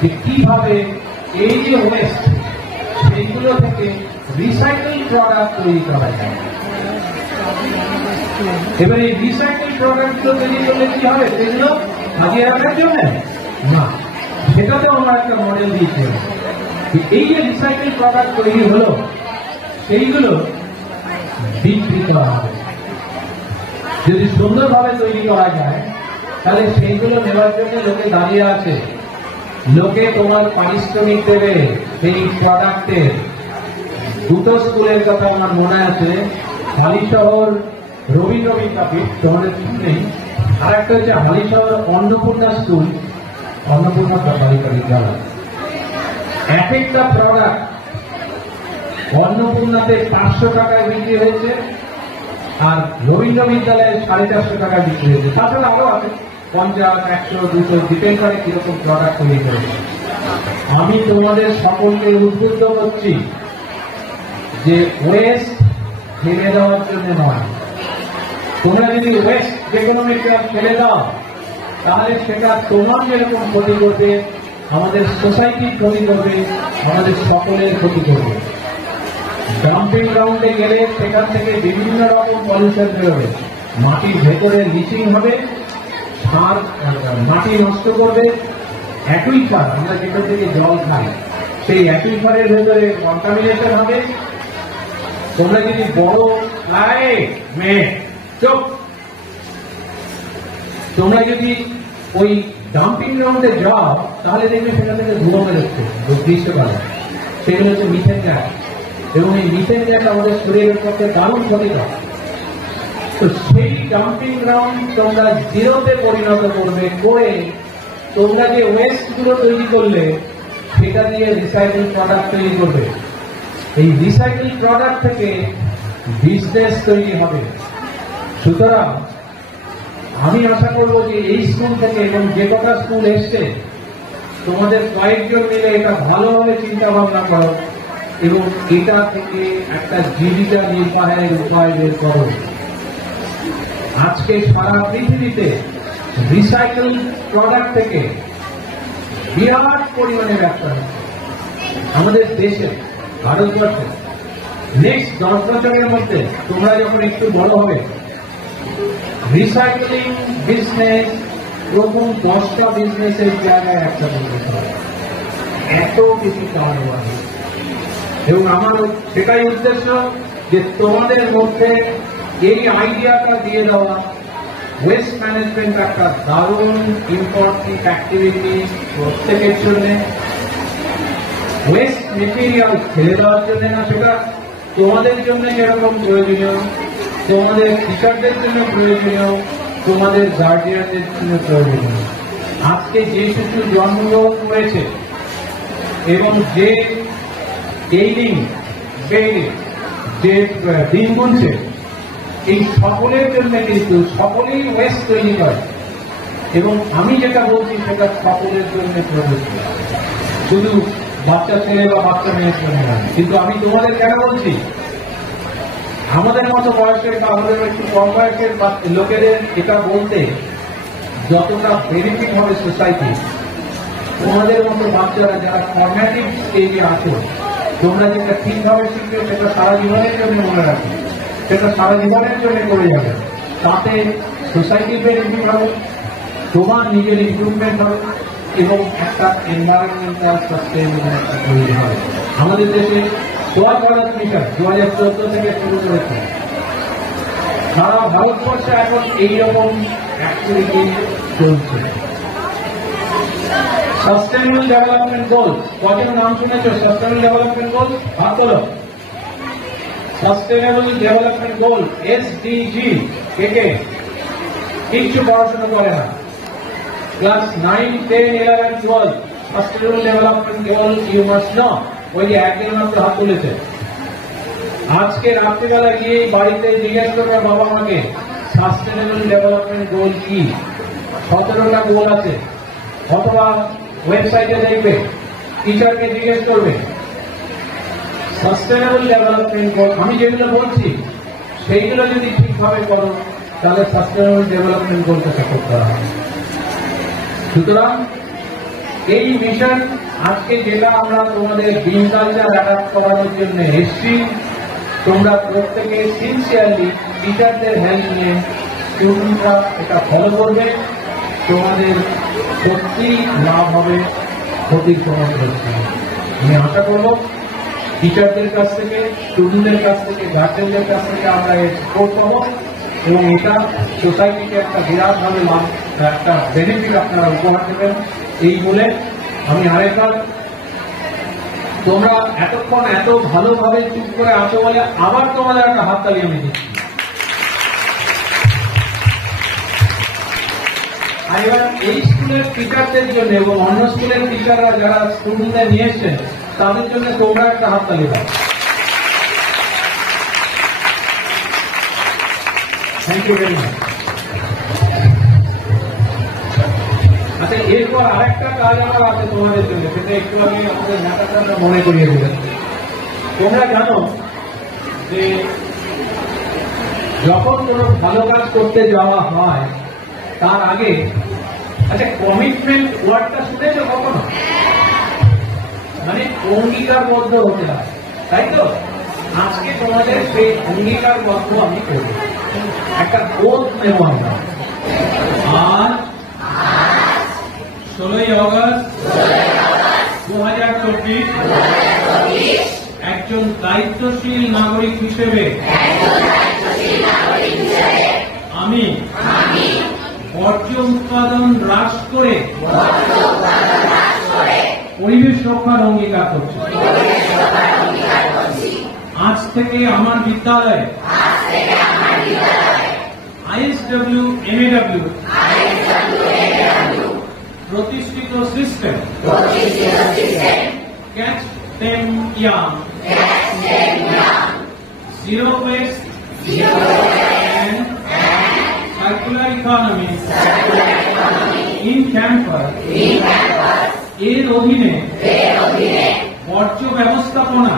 যে কিভাবে এই যে ওয়েস্ট, সেইগুলো থেকে রিসাইকেল প্রোডাক্ট তৈরি করা যায়। এবার এই রিসাইকেল প্রোডাক্ট গুলো তৈরি করলে কি হবে? সেগুলো হাজিয়ে রাখার জন্য না, সেটাতেও আমরা একটা মডেল দিয়েছি। এই যে রিসাইকেল প্রোডাক্ট তৈরি হলো, সেইগুলো বিক্রি করা হবে। যদি সুন্দরভাবে তৈরি করা যায়, তাহলে সেইগুলো নেওয়ার জন্য লোকে দাঁড়িয়ে আছে, লোকে তোমার পারিশ্রমিক দেবে সেই প্রোডাক্টের। 2টো স্কুলের কথা আমার মনে আছে, হালিশহর রবীন্দ্র বিদ্যাপীঠ, তোমাদের ঠিক নেই, আর একটা হচ্ছে হালিশহর অন্নপূর্ণা স্কুল, অন্নপূর্ণা বালিকা বিদ্যালয়। এক একটা প্রোডাক্ট অন্নপূর্ণাতে 400 টাকায় বিক্রি হয়েছে, আর রবীন্দ্র বিদ্যালয়ে 450 টাকায় বিক্রি হয়েছে। তাছাড়া আরো আছে 50, 100, 200, ডিপেন্ড করে কিরকম প্রোডাক্ট তৈরি করেছে। আমি তোমাদের সকলকে উদ্বুদ্ধ করছি যে ওয়েস্ট ফেলে দেওয়ার জন্য নয়। তোমরা যদি ওয়েস্ট যে কোনো মেটেরিয়াল ফেলে দাও, তাহলে সেটা তোমার যেরকম ক্ষতি করবে, আমাদের সোসাইটির ক্ষতি করবে, আমাদের সকলের ক্ষতি করবে। ডাম্পিং গ্রাউন্ডে গেলে সেখান থেকে বিভিন্ন রকম পলিউশন বেরোবে, মাটির ভেতরে লিচিং হবে, সার মাটি নষ্ট করবে। একই সার আমরা যেখান থেকে জল খাই, সেই একই সারের ভেতরে কন্টামিনেশন হবে। তোমরা যদি বড় মেয়ে চোখ, তোমরা যদি ওই ডাম্পিং গ্রাউন্ডে যাও, তাহলে দেখবে সেখান থেকে ধুলো বেরোচ্ছে গ্রীষ্মকালে, সেগুলো হচ্ছে মিথেন গ্যাস। এবং এই মিথেন গ্যাস আমাদের শরীরের পক্ষে দারুণ ক্ষতিকর। তো সেই ডাম্পিং গ্রাউন্ড তোমরা জিরোতে পরিণত করবে, করে তোমরা যে ওয়েস্ট গুলো তৈরি করলে সেটা দিয়ে রিসাইকেল প্রোডাক্ট তৈরি করবে। এই রিসাইকেল প্রোডাক্ট থেকে বিজনেস তৈরি হবে। সুতরাং আমি আশা করব যে এই স্কুল থেকে এবং যে কটা স্কুল এসছে তোমাদের কয়েকজন মিলে এটা ভালোভাবে চিন্তা ভাবনা করো এবং এটা থেকে একটা জীবিকা নির্বাহের উপায় বের করো। আজকে সারা পৃথিবীতে রিসাইকেল প্রোডাক্ট থেকে বিরাট পরিমাণে ব্যবসা হচ্ছে। আমাদের দেশে ভারতবর্ষে নেক্সট 10 বছরের মধ্যে তোমরা যখন একটু বড় হবে রিসাইক্লিং বিজনেস প্রথম 10টা বিজনেসের জায়গায় একটা বিজনেস হবে, এত বেশি কারবার। এবং আমার সেটাই উদ্দেশ্য যে তোমাদের মধ্যে এই আইডিয়াটা দিয়ে দেওয়া। ওয়েস্ট ম্যানেজমেন্ট একটা দারুণ ইম্পর্টেন্ট অ্যাক্টিভিটি প্রত্যেকের জন্য। ওয়েস্ট মেটেরিয়াল ফেলে দেওয়ার জন্য না, সেটা তোমাদের জন্য যেরকম প্রয়োজনীয়, তোমাদের টিচারদের জন্য প্রয়োজনীয়, তোমাদের গার্ডিয়ানদের জন্য প্রয়োজনীয়। আজকে যে শিশু জন্মগ্রহণ করেছে এবং যে ডেইলি যে দিন গুনছে, এই সকলের জন্য কিন্তু সকলেই ওয়েস্ট তৈরি করে। এবং আমি যেটা বলছি সেটা সকলের জন্য প্রযোজ্য, শুধু বাচ্চা ছেলে বা বাচ্চা মেয়ের জন্য নয়। কিন্তু আমি তোমাদের কেন বলছি, আমাদের মতো বয়সের বা আমাদের একটু কম বয়সের লোকেদের এটা বলতে যতটা বেনিফিট হবে সোসাইটি, তোমাদের মতো বাচ্চারা যারা ফর্মেটিভ স্টেজে আছো, তোমরা যেটা ঠিকভাবে শিখবে সেটা সারা জীবনের জন্য মনে রাখবে, সেটা সারা জীবনের জন্য করে যাবে। তাতে সোসাইটির বেনিফিট হবে, তোমার নিজের ইমপ্রুভমেন্ট হবে এবং একটা এনভায়রনমেন্টাল সাস্টেইনেবল তৈরি হবে। আমাদের দেশে সোয়াচ ভারত মিশন 2014 থেকে শুরু করেছে। সারা ভারতবর্ষে এখন এইরকম অ্যাক্টিভিটি চলছে। সাস্টেইনেবল ডেভেলপমেন্ট গোল, কজন নাম শুনেছো? সাস্টেইনেবল ডেভেলপমেন্ট গোল হাত তোলো। সাস্টেইনেবল ডেভেলপমেন্ট গোল এসডিজি কে কিচ্ছু পড়াশোনা করে না। Class 9, 10, 11, 12 sustainable development goal you must know. ওই যে একজন মাত্র হাত তুলেছে। আজকে রাত্রিবেলা গিয়ে বাড়িতে জিজ্ঞেস করবে বাবা মাকে সাস্টেইনেবল ডেভেলপমেন্ট গোল কি। 17টা গোল আছে, অথবা ওয়েবসাইটে দেখবে, টিচারকে জিজ্ঞেস করবে। সাস্টেইনেবল ডেভেলপমেন্ট গোল আমি যেগুলো বলছি সেইগুলো যদি ঠিকভাবে করো তাহলে সাস্টেইনেবল ডেভেলপমেন্ট গোলটা সাপোর্ট করা হবে। সুতরাং এই মিশন আজকে যেটা আমরা তোমাদের গ্রিন কালচার অ্যাডাপ্ট করানোর জন্য এসছি, তোমরা প্রত্যেকে সিনসিয়ারলি টিচারদের হেল্প নিয়ে স্টুডেন্টরা এটা ফলো করবে, তোমাদের সত্যি লাভ হবে, ক্ষতির কোনো প্রশ্ন নেই। আমি আশা করবো টিচারদের কাছ থেকে, স্টুডেন্টদের কাছ থেকে, গার্জেনদের কাছ থেকে আমরা এর সাপোর্ট পাবো এবং এটা সোসাইটিকে একটা বিরাটভাবে লাভ, একটা বেনিফিট আপনারা উপহার দেবেন। এই বলে আমি আরেকবার, তোমরা এতক্ষণ এত ভালোভাবে চুপ করে আছো বলে আবার তোমাদের একটা হাততালি আমি দিচ্ছি। আর এবার এই স্কুলের টিচারদের জন্য এবং অন্য স্কুলের টিচাররা যারা স্টুডেন্টদের নিয়ে এসছেন তাদের জন্য তোমরা একটা হাততালি দাও। Thank you very much. আচ্ছা, এরপর আরেকটা কাজ আমার আছে তোমাদের জন্য, সেটা একটু আমি আমাদের নেতাটা মনে করিয়ে দিলাম। তোমরা জানো যে যখন কোনো ভালো কাজ করতে যাওয়া হয় তার আগে, আচ্ছা কমিটমেন্ট ওয়ার্ডটা শুনেছো কখনো? মানে অঙ্গীকারবদ্ধ হতে হয়, তাই তো? আজকে তোমাদের সেই অঙ্গীকারবদ্ধ আমি করবো, একটা ওথ নেব আমরা। আর 16ই অগস্ট 2024 একজন দায়িত্বশীল নাগরিক হিসেবে আমি বর্জ্য উৎপাদন হ্রাস করে পরিবেশ রক্ষার অঙ্গীকার করছি। আজ থেকে আমার বিদ্যালয়ে ISW, MAW প্রতিষ্ঠিত system catch them young, zero waste and circular economy in campus এর অধীনে বর্জ্য ব্যবস্থাপনা,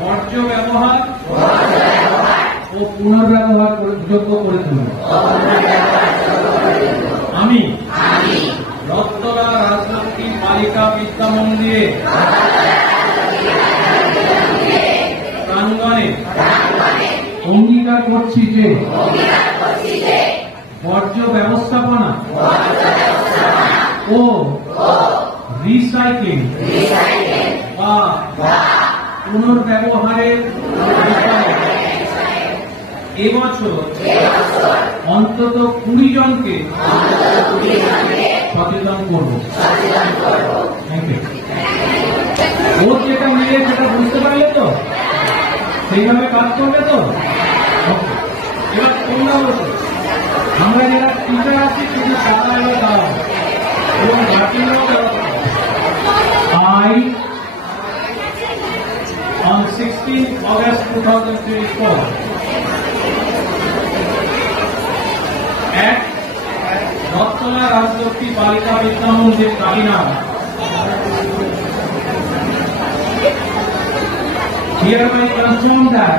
বর্জ্য ব্যবহার ও পুনর্ব্যবহার যোগ্য করে তুলব। আমি রত্তলা রাজলক্ষ্মী বালিকা বিদ্যা মন্দিরে প্রাঙ্গণে অঙ্গীকার করছি যে বর্জ্য ব্যবস্থাপনা ও রিসাইক্লিং বা পুনর্ব্যবহারের এবছর অন্তত 20 জনকে সচেতন করব। ওর যেটা মিলে সেটা বুঝতে পারলে তো, সেইভাবে কাজ করবে তো। এবার তোমরা বলছো আমরা যারা টিচার আছি শুধু টাকা এবার দেওয়া এবং বাকিরাও দেওয়া। I on 16 August 2024 at Rottola Rajlakshmi Balika Vidya Mandir, Kalinam, hereby confirm that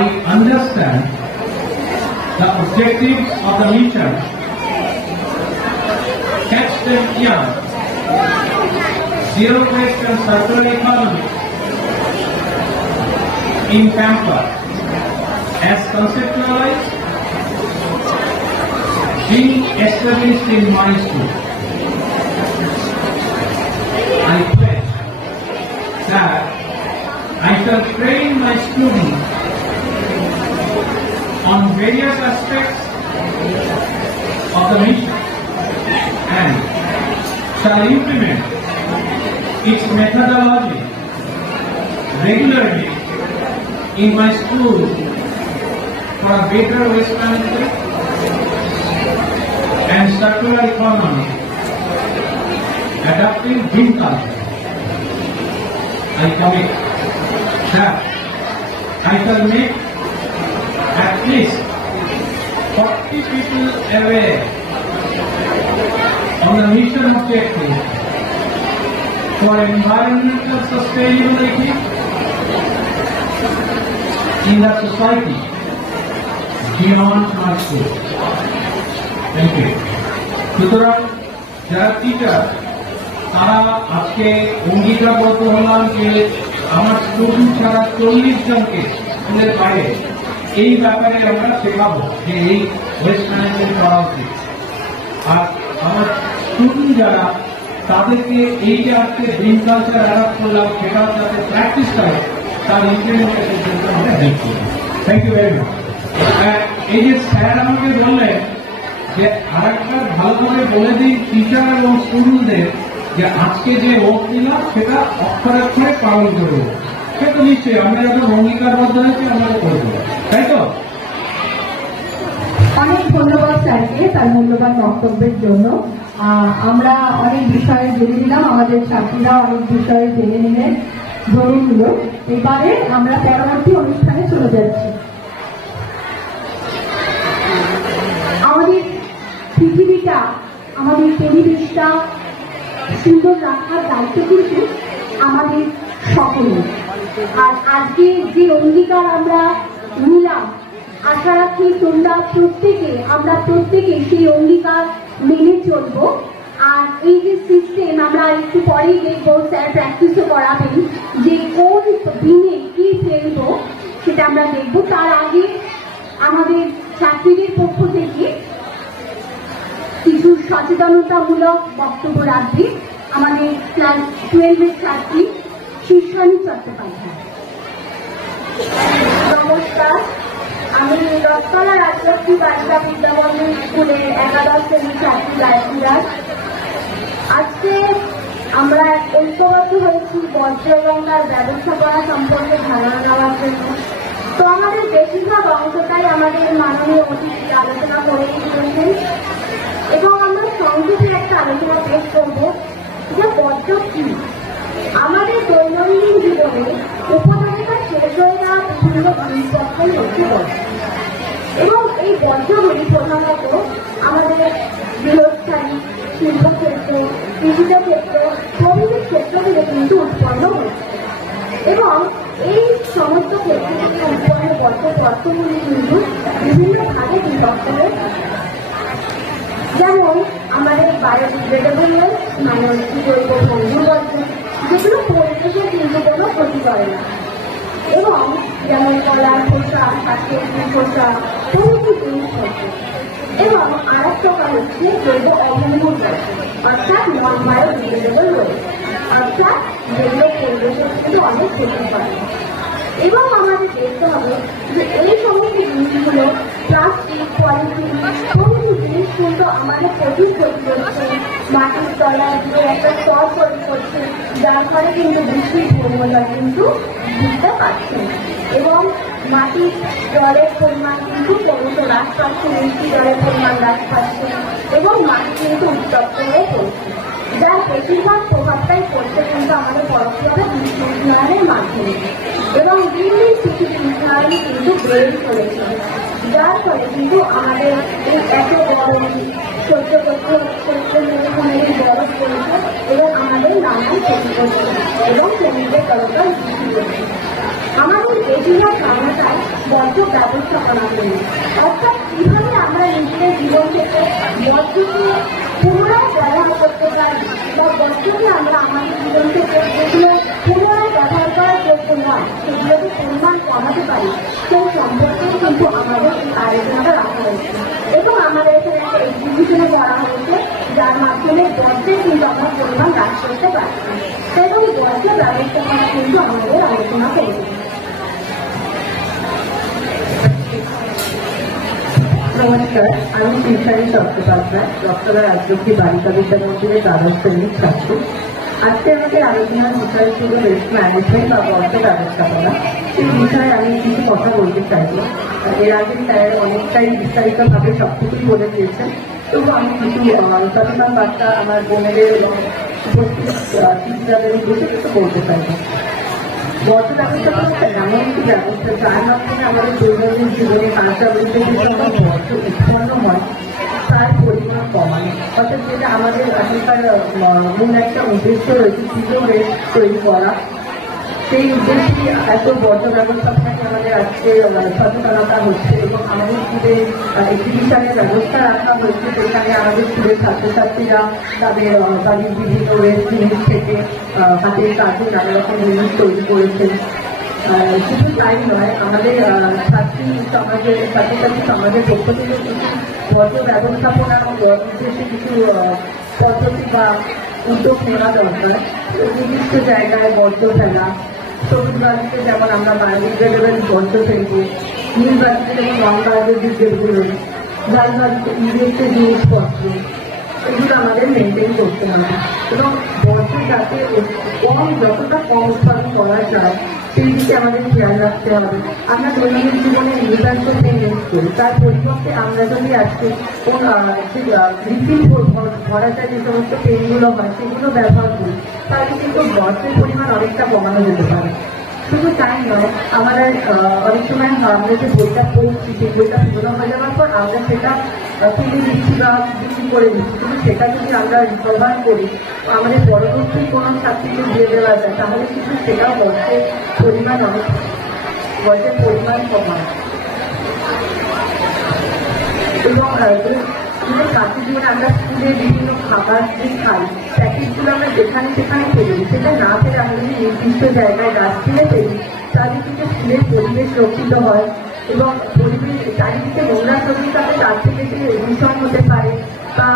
I understand the objectives of the mission, catch them young, zero waste and circular economy in campus as conceptualized being established in my school. I pledge that I shall train my students on various aspects of the mission and shall implement its methodology regularly in my school for a better waste management and circular economy, adapting green culture. I commit that I shall make at least 40 people aware of the mission objective for environmental sustainability in the society beyond my school. Thank you. সুতরাং যারা teacher তারা আজকে অঙ্গীকারবদ্ধ হলাম যে আমার student ছাড়া 40 জনকে স্কুলের বাইরে এই ব্যাপারে আমরা শেখাবো যে এই ওয়েস্ট ম্যানেজমেন্ট করা উচিত। আর আমার স্টুডেন্ট যারা তাদেরকে এই যে আজকে গ্রিন কালচার অ্যাডাপ্ট করলাম সেটা যাতে প্র্যাকটিস করে তার ইমপ্লিমেন্টেশনের জন্য আমরা হেল্প করি। Thank you very much. এই যে স্যার আমাকে বললেন যে আরেকটা ভালোভাবে বলে দিই টিচার এবং স্টুডেন্টদের যে আজকে যে ওয়ার্ক দিলাম সেটা অক্ষরে অক্ষরে পালন করবো। সে তো নিশ্চয়ই আমরা যখন অঙ্গীকারবদ্ধ হয়েছি আমরা করবো, তাই তো? অনেক ধন্যবাদ স্যারকে তার মূল্যবান বক্তব্যের জন্য। আমরা অনেক বিষয়ে জেনে নিলাম, আমাদের ছাত্রীরা অনেক বিষয়ে জেনে নিলেন, জেনে নিল। এবারে আমরা পরবর্তী অনুষ্ঠানে চলে যাচ্ছি। আমাদের পৃথিবীটা, আমাদের পরিবেশটা সুন্দর রাখার দায়িত্ব কিন্তু আমাদের সকলের। আর আজকে যে অঙ্গীকার আমরা নিলাম, আশা রাখি তোমরা আমরা প্রত্যেকে সেই অঙ্গীকার মেনে চলবো। আর এই যে সিস্টেম আমরা একটু পরেই দেখবো, স্যার প্র্যাকটিসও করাবেন যে কোন দিনে কি ফেলবো সেটা আমরা দেখবো। তার আগে আমাদের ছাত্রীদের পক্ষ থেকে কিছু সচেতনতামূলক বক্তব্য রাখবে আমাদের ক্লাস 12-এর ছাত্রী শীর্ষানী চট্টোপাধ্যায়। নমস্কার, আমি রত্তলা রাজলক্ষ্মী বালিকা বিদ্যা মন্দির স্কুলের একাদশ শ্রেণীর ছাত্রী লাইফিরাজ। আজকে আমরা ঐক্যবদ্ধ হয়েছি বর্জ্য গঙ্গার ব্যবস্থাপনা সম্পর্কে ধারণা দেওয়ার জন্য। তো আমাদের বেশিরভাগ অংশটাই আমাদের মাননীয় অতিথি আলোচনা করে দিয়েছেন এবং আমরা সংক্ষেপে একটা আলোচনা পেশ করবো যে বর্জ্য কি। আমাদের দৈনন্দিন জীবনে উপযোগিতা শেষ হয়ে যাওয়া বিভিন্ন জিনিসপত্রের মধ্যে বর্জ্য এবং এই বর্জ্যগুলি প্রধানত আমাদের গৃহস্থালী, শিল্পক্ষেত্র, কৃষিজ ক্ষেত্র প্রভৃতি ক্ষেত্র থেকে কিন্তু উৎপন্ন হয়েছে এবং এই সমস্ত ক্ষেত্র থেকে উৎপন্ন বর্জ্যগুলি কিন্তু বিভিন্ন ভাগে বিভক্ত হয়েছে। যেমন আমাদের বায়োডিগ্রেডেবল ওয়েস্ট মানে হচ্ছে জৈব বন্ধু বর্জ্য, যেগুলো পরিবেশের কিন্তু কোনো ক্ষতি করে না, এবং যেমন কলার খোসা, কাঠের খোসা প্রভৃতি জিনিসপত্র। এবং আর এক প্রকার হচ্ছে জৈব অবন্ধু বর্জ্য অর্থাৎ নন বায়োডিগ্রেডেবল ওয়েস্ট, অর্থাৎ যেগুলো পরিবেশের কিন্তু অনেক ক্ষতি করে। এবং আমাদের দেখতে হবে যে এই সমস্ত জিনিসগুলো প্লাস্টিক, পলিথিন প্রভৃতি জিনিস কিন্তু আমাদের প্রচুর ক্ষতি করছে, মাটির তলায় দিয়ে একটা স্তর তৈরি করছে, যার ফলে কিন্তু বৃষ্টির পরিমাণ কিন্তু বুঝতে পারছে এবং মাটির জলের পরিমাণ কিন্তু ক্রমশ হ্রাস পাচ্ছে, মিষ্টি জলের পরিমাণ হ্রাস পাচ্ছে এবং মাটি কিন্তু উত্তপ্ত হয়ে পড়ছে, যার বেশিরভাগ প্রভাবটাই পড়ছে কিন্তু আমাদের পরোক্ষভাবে বিশ্ব উষ্ণায়নের মাধ্যমে এবং দিন দিন পৃথিবীর উষ্ণায়ন কিন্তু বেড়ে চলেছে, যার ফলে কিন্তু আমাদের এই এত গরম সহ্য করতে হচ্ছে, মেরুভূমির বরফ পড়েছে এবং আমাদের নানান ক্ষতি করছে এবং সমুদ্রের তরফটা বৃদ্ধি করছে। আমাদের বেশিরভাগ সমস্যায় বর্জ্য ব্যবস্থাপনা করি, অর্থাৎ কিভাবে আমরা নিজেদের জীবন থেকে বর্জ্যকে পুনরায় ব্যবহার করতে পারি বা বর্জ্যকে আমরা আমাদের জীবন থেকে যেগুলো পুনরায় ব্যবহার করার যোগ্য নয় সেগুলোকে পরিমাণ কমাতে পারি সেই সম্পর্কে কিন্তু আমাদের এই আলোচনাটা রাখা হয়েছে এবং আমাদের এখানে একটা এক্সিবিশনে করা হয়েছে, যার মাধ্যমে বর্জ্যের কিন্তু আমরা পরিমাণ হ্রাস করতে পারছি এবং বর্জ্য ব্যবস্থাপনা কিন্তু আমাদের আলোচনা করবে। নমস্কার, আমি তিশারি চট্টোপাধ্যায়, ডক্টর রাজলক্ষ্মী বালিকা বিদ্যা মন্দিরের দ্বাদশ শ্রেণীর ছাত্র। আজকে আমাদের আলোচনার বিষয় ছিল ওয়েস্ট ম্যানেজমেন্ট বা বর্জ্য ব্যবস্থাপনা। এই বিষয়ে আমি কিছু কথা বলতে চাইব। এর আগে স্যার অনেকটাই বিস্তারিতভাবে সবকিছুই বলে দিয়েছেন, তবু আমি কিছু সচেতন বার্তা আমার বোনেদের এবং উপস্থিত শিক্ষিকাদের উদ্দেশ্যে কিছু বলতে চাইব। বর্জ্য ব্যবস্থাপনা এমন একটি ব্যবস্থা যার মাধ্যমে আমাদের দৈনন্দিন জীবনে কার্যাবলীতে যে সকল বর্জ্য উৎপন্ন হয় তার পরিমাণ কমানো, অর্থাৎ যেটা আমাদের এখনকার মূল একটা উদ্দেশ্য রয়েছে জিরো ওয়েস্ট তৈরি করা। সেই উদ্দেশ্যে এত বর্জ্য ব্যবস্থাপনাকে আমাদের আজকে সচেতনতা হচ্ছে এবং আমাদের স্কুলের এক্সিবিশনের ব্যবস্থা রাখা হয়েছে, সেখানে আমাদের স্কুলের ছাত্রছাত্রীরা তাদের বাড়ির বিভিন্ন ওয়েস্ট জিনিস থেকে হাতের কাজে নানা রকম জিনিস তৈরি করেছেন। শুধু তাই নয়, আমাদের ছাত্রছাত্রী সমাজের পক্ষ থেকে কিছু বর্জ্য ব্যবস্থাপনা উদ্দেশ্যে কিছু পদ্ধতি বা উদ্যোগ নেওয়া দরকার। নির্দিষ্ট জায়গায় বর্জ্য ফেলা, সবুজ বাড়িতে যেমন আমরা বায়োডিগ্রেডেবল বর্জ্য ফেলবো, নীল বাড়িতে যেমন নন বায়োডিগ্রেডেবল, লাল বাড়িতে ইউরিয়াতে জিনিসপত্র, এগুলো আমাদের মেনটেন করতে হবে এবং বর্জ্য যাতে যতটা কম উৎপাদন করা যায় সেই দিকে আমাদের খেয়াল রাখতে হবে। আমরা দৈনন্দিন জীবনে নির্বাচন ইউজ করি, তার পরিবর্তে আমরা যদি আজকে রিফিল ভরা যায় যে সমস্ত পেনগুলো হয় সেগুলো ব্যবহার করি, তাহলে কিন্তু বর্জ্যের পরিমাণ অনেকটা কমানো যেতে পারে। শুধু তাই নয়, আমরা অনেক সময় আমরা যে বইটা পড়ছি সেই বইটা পুরোনো হয়ে যাওয়ার পর আমরা সেটা ফেলে দিচ্ছি বা বিক্রি করে দিচ্ছি, কিন্তু সেটা যদি আমরা রিকভার করি আমাদের পরবর্তী কোনো ছাত্রীকে দিয়ে দেওয়া যায় তাহলে কিন্তু সেটা বর্জ্যের পরিমাণ কমায় এবং কাছে জীবনে আমরা স্কুলে বিভিন্ন খাবার যে খাই প্যাকেটগুলো আমরা যেখানে সেখানে ফেলি, সেটা না ফেলে আমরা যদি নির্দিষ্ট জায়গায় ডাস্টবিনে ফেলি তাহলে কিন্তু স্কুলের পরিবেশ রক্ষিত হয় এবং পরিবেশ চারিদিকে নোংরা ছড়িয়ে তাহলে তার থেকে যে দূষণ হতে পারে বা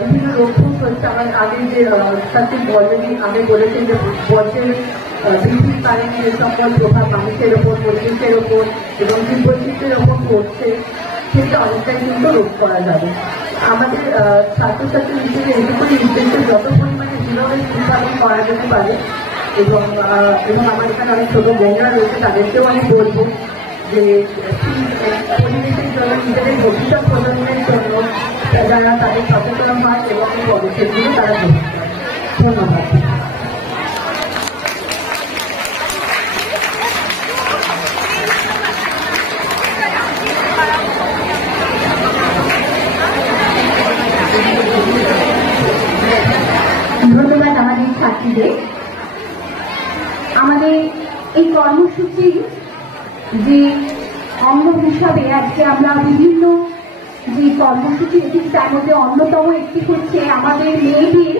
বিভিন্ন রোগ হচ্ছে। আমার আগে যে ছাত্রী আগে বলেছেন যে বর্জ্যের বৃদ্ধির কারণে যে সকল প্রভাব মানুষের ওপর, পরিবেশের ওপর এবং জীববৈচিত্র্যের ওপর পড়ছে সেটা অনেকটাই কিন্তু রোধ করা যাবে। আমাদের ছাত্রছাত্রী হিসেবে এইটুকুনি উদ্দেশ্যে যত পরিমাণে জিরো ওয়েস্ট উৎপাদন করা যেতে পারে এবং আমার এখানে অনেক ছোট বোনরা রয়েছে তাদেরকেও আমি বলবো যে পরিবেশের জন্য নিজেদের ভবিষ্যৎ প্রজন্মের জন্য যারা তাদের সচেতন হয় এবং এই পদক্ষেপগুলো তারা গ্রহণ করে। ধন্যবাদ। ধন্যবাদ আমাদের ছাত্রীদের। আমাদের এই কর্মসূচি যে অঙ্গ হিসাবে আজকে আমরা বিভিন্ন যে কর্মসূচি রেখেছি তার মধ্যে অন্যতম একটি হচ্ছে আমাদের মেয়েদের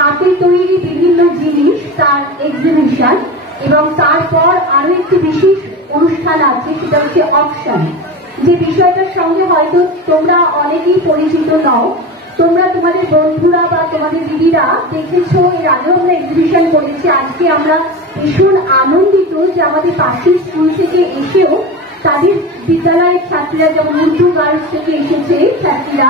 হাতে তৈরি বিভিন্ন জিনিস তার এক্সিবিশন, এবং তারপর আরো একটি বিশেষ অনুষ্ঠান আছে, সেটা হচ্ছে অকশন। যে বিষয়টার সঙ্গে হয়তো তোমরা অনেকেই পরিচিত নও, তোমরা তোমাদের বন্ধুরা বা তোমাদের দিদিরা দেখেছো এর আগেও আমরা এক্সিবিশন করেছি। আজকে আমরা ভীষণ আনন্দিত যে আমাদের পাশের স্কুল থেকে এসেও তাদের বিদ্যালয়ের ছাত্রীরা, যেমন উর্দু গার্লস থেকে এসেছে ছাত্রীরা,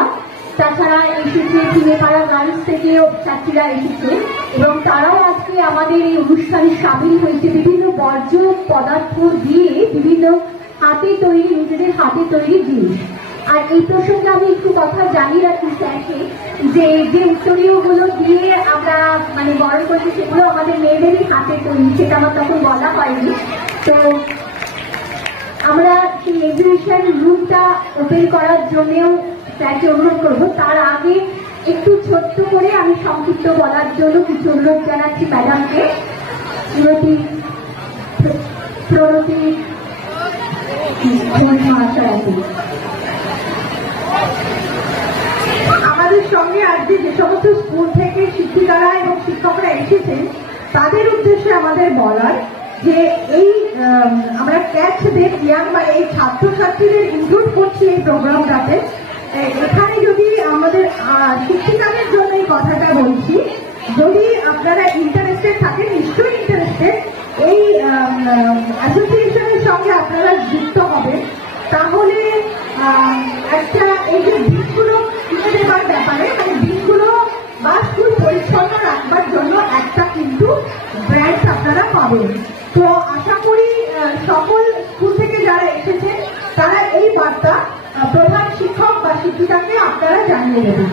তাছাড়া এসেছে চিনেপাড়া গার্লস থেকেও ছাত্রীরা এসেছে, এবং তারাও আজকে আমাদের এই অনুষ্ঠানে সামিল হয়েছে বিভিন্ন বর্জ্য পদার্থ দিয়ে বিভিন্ন হাতে তৈরি, নিজেদের হাতে তৈরি জিনিস। আর এই প্রসঙ্গে আমি একটু কথা জানিয়ে রাখি স্যারকে, যে যে উত্তরীয় গুলো দিয়ে আমরা মানে বরণ করছি সেগুলো আমাদের মেয়েদেরই হাতে তৈরি, সেটা আমার তখন বলা হয়নি। তো আমরা সেই এক্সিবিশন রুমটা ওপেন করার জন্যও স্যারকে অনুরোধ করবো। তার আগে একটু ছোট্ট করে আমি সংক্ষিপ্ত বলার জন্য কিছু অনুরোধ জানাচ্ছি ম্যাডামকে। প্রণতি আমাদের সঙ্গে আজকে যে সমস্ত স্কুল থেকে শিক্ষিকারা এবং শিক্ষকরা এসেছেন তাদের উদ্দেশ্যে আমাদের বলার যে এই আমরা ক্যাচ দেব ইয়াং মানে এই ছাত্রছাত্রীদের ইনক্লুড করছি এই প্রোগ্রামটাতে। এখানে যদি আমাদের শিক্ষিকাদের জন্য এই কথাটা বলছি, যদি আপনারা ইন্টারেস্টেড থাকেন, নিশ্চয়ই ইন্টারেস্টেড, এই অ্যাসোসিয়েশনের সঙ্গে আপনারা যুক্ত হবেন, তাহলে একটা এই যে দিকগুলো কিনে দেবার ব্যাপারে, মানে দিকগুলো বা স্কুল পরিচ্ছন্ন রাখবার জন্য একটা কিন্তু ব্র্যান্ড আপনারা পাবেন। তো আশা করি সকল স্কুল থেকে যারা এসেছেন তারা এই বার্তা প্রধান শিক্ষক বা শিক্ষিকাকে আপনারা জানিয়ে দেবেন।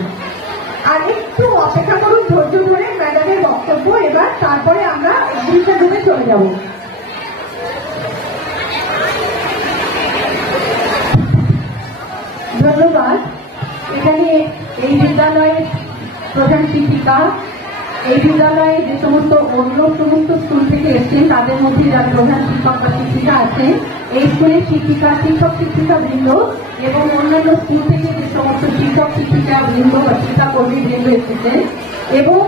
আর একটু অপেক্ষা করুন, ধৈর্য ধরে ম্যাডামের বক্তব্য এবার, তারপরে আমরা এক্সিবিশন রুমে চলে যাব। ধন্যবাদ। এখানে এই বিদ্যালয়ের প্রধান শিক্ষিকা, এই বিদ্যালয়ে যে সমস্ত অন্য সমস্ত স্কুল থেকে এসছেন তাদের মধ্যে যারা প্রধান শিক্ষক বা শিক্ষিকা আছেন, এই স্কুলের শিক্ষিকা, শিক্ষিকা বৃন্দ এবং অন্যান্য স্কুল থেকে যে সমস্ত শিক্ষিকা বৃন্দ বা শিক্ষাকর্মী বৃন্দ এসেছেন, এবং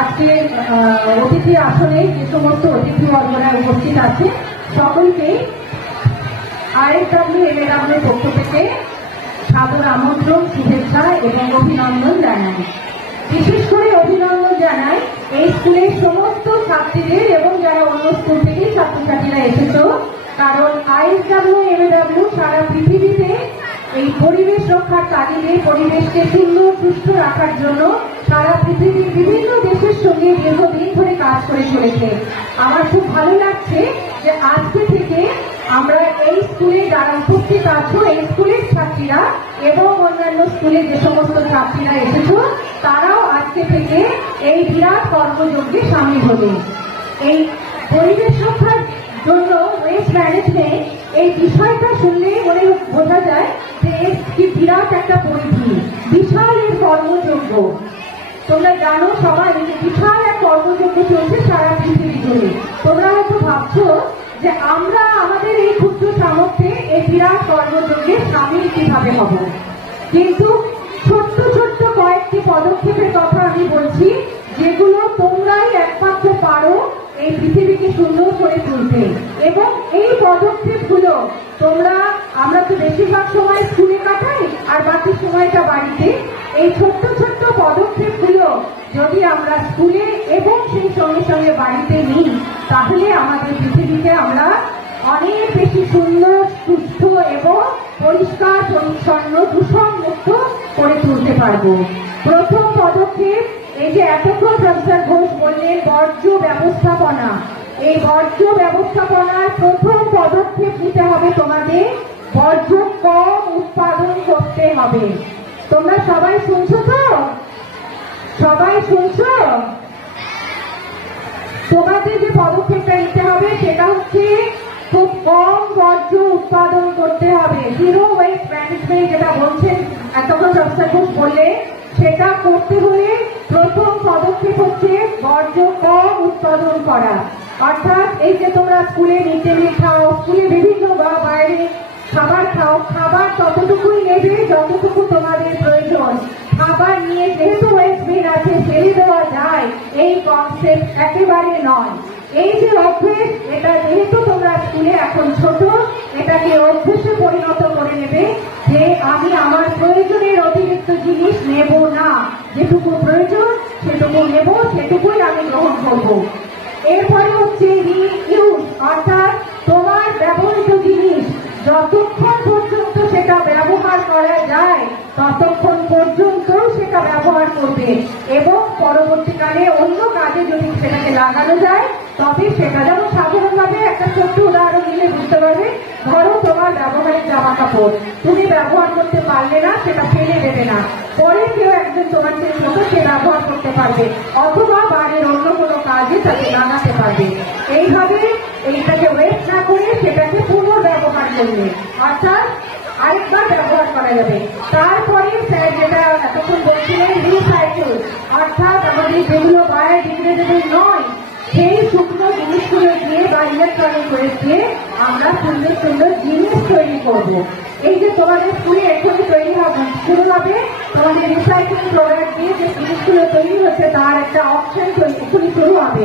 আজকে অতিথি আসনে যে সমস্ত অতিথিবর্গরা উপস্থিত আছে, সকলকে ISWMAW এর পক্ষ থেকে সাদর আমন্ত্রণ, শুভেচ্ছা এবং অভিনন্দন জানাই। বিশেষ করে অভিনন্দন জানাই এই স্কুলের সমস্ত ছাত্রীদের এবং যারা অন্য স্কুল থেকে ছাত্রছাত্রীরা এসেছো, কারণ ISWMAW সারা পৃথিবীতে এই পরিবেশ রক্ষার তাগিদে পরিবেশকে সুন্দর সুস্থ রাখার জন্য সারা পৃথিবীর বিভিন্ন দেশের সঙ্গে দীর্ঘদিন ধরে কাজ করে চলেছে। আমার খুব ভালো লাগছে যে আজকে থেকে আমরা এই স্কুলে যারা উপস্থিত আছো, এই স্কুলের ছাত্রীরা এবং অন্যান্য স্কুলে যে সমস্ত ছাত্রীরা এসেছো, তারাও আজকে থেকে এই বিরাট কর্মযজ্ঞে সামিল হবে। এই পরিবেশ রক্ষার জন্য ওয়েস্ট ম্যানেজমেন্ট এই বিষয়টা শুনলে মনে বোঝা যায় যে কি বিরাট একটা পরিধি, বিশাল এর কর্মযজ্ঞ। তোমরা জানো সবাই যে বিশাল এক কর্মযজ্ঞ চলছে সারা পৃথিবী জুড়ে। তোমরা হয়তো ভাবছো যে আমরা আমাদের এই ক্ষুদ্র সামর্থ্যে এই বিরাট কর্মযজ্ঞে সামিল কিভাবে হব, কিন্তু ছোট্ট ছোট্ট কয়েকটি পদক্ষেপের কথা আমি বলছি, যেগুলো তোমরাই একমাত্র পারো এই পৃথিবীকে সুন্দর করে তুলতে। এবং এই পদক্ষেপগুলো আমরা তো বেশিরভাগ সময় স্কুলে কাটাই আর বাকি সময়টা বাড়িতে। এই ছোট্ট ছোট্ট পদক্ষেপগুলো যদি আমরা স্কুলে এবং সেই সঙ্গে সঙ্গে বাড়িতে নিই, তাহলে আমাদের পৃথিবীকে আমরা অনেক বেশি সুন্দর, সুস্থ এবং পরিষ্কার পরিচ্ছন্ন, দূষণ মুক্ত করে তুলতে পারবো। প্রথম পদক্ষেপ, এই যে এতক্ষণ প্রফেসর ঘোষ বললেন বর্জ্য ব্যবস্থাপনা, এই বর্জ্য ব্যবস্থাপনার প্রথম পদক্ষেপ নিতে হবে তোমাদের, বর্জ্য কম উৎপাদন করতে হবে। তোমরা সবাই শুনছো তো? সবাই শুনছো? তোমাদের যে পদক্ষেপটা নিতে হবে সেটা হচ্ছে খুব কম বর্জ্য উৎপাদন করতে হবে। জিরো ওয়েস্ট ম্যানেজমেন্ট যেটা বলছেন এতক্ষণ প্রফেসর ঘোষ বললে, সেটা করতে হলে প্রথম পদক্ষেপ হচ্ছে বর্জ্য কম উৎপাদন করা। অর্থাৎ এই যে তোমরা স্কুলে মিড ডে মিল খাও, স্কুলে বিভিন্ন বা বাইরে খাবার খাও, খাবার ততটুকুই নেবে যতটুকু তোমাদের প্রয়োজন। খাবার নিয়ে যেহেতু ওয়েস্টবিন আছে ফেলে দেওয়া যায় এই কনসেপ্ট একেবারে নয়। এই যে অভ্যেস, এটা যেহেতু তোমরা স্কুলে এখন ছোট, এটাকে অভ্যেসে পরিণত করে নেবে যে আমি আমার প্রয়োজনের অতিরিক্ত জিনিস নেব না, যেটুকু প্রয়োজন সেটুকু নেব, সেটুকুই আমি গ্রহণ করব। এরপরে হচ্ছে রিইউজ, অর্থাৎ তোমার ব্যবহৃত জিনিস যতক্ষণ পর্যন্ত সেটা ব্যবহার করা যায় ততক্ষণ পর্যন্ত সেটা ব্যবহার করবে এবং পরবর্তীকালে অন্য কাজে যদি সেটাকে লাগানো যায় তবে সেটা, যেমন সাধারণভাবে একটা ছোট্ট উদাহরণ দিলে বুঝতে পারবে। ধরো তোমার ব্যবহারের জামা কাপড় তুমি ব্যবহার করতে পারলে না, সেটা ফেলে দেবে না, পরে কেউ একজন তোমার ছেলের মতো সে ব্যবহার করতে পারবে, অথবা বাড়ির অন্য কোনো কাজে তাকে লাগাতে পারবে। এইভাবে এইটাকে ওয়েস্ট না করে সেটাকে পুনর্ব্যবহার করবে, অর্থাৎ আরেকবার ব্যবহার করা যাবে। তারপরে স্যার যেটা এতক্ষণ বলছিলেন রিসাইকেল, অর্থাৎ আমাদের যেগুলো বায়োডিগ্রেডেবল নয় সেই শুকনো জিনিসগুলো দিয়ে বা ইলেকট্রনিক ওয়েস্ট দিয়ে আমরা সুন্দর সুন্দর জিনিস তৈরি করব। এই যে তোমাদের স্কুলে এখনই তৈরি হবে, শুরু হবে তোমাদের রিসাইক্লিং প্রোডাক্ট দিয়ে যে জিনিসগুলো তৈরি হচ্ছে তার একটা অপশন এখনই শুরু হবে।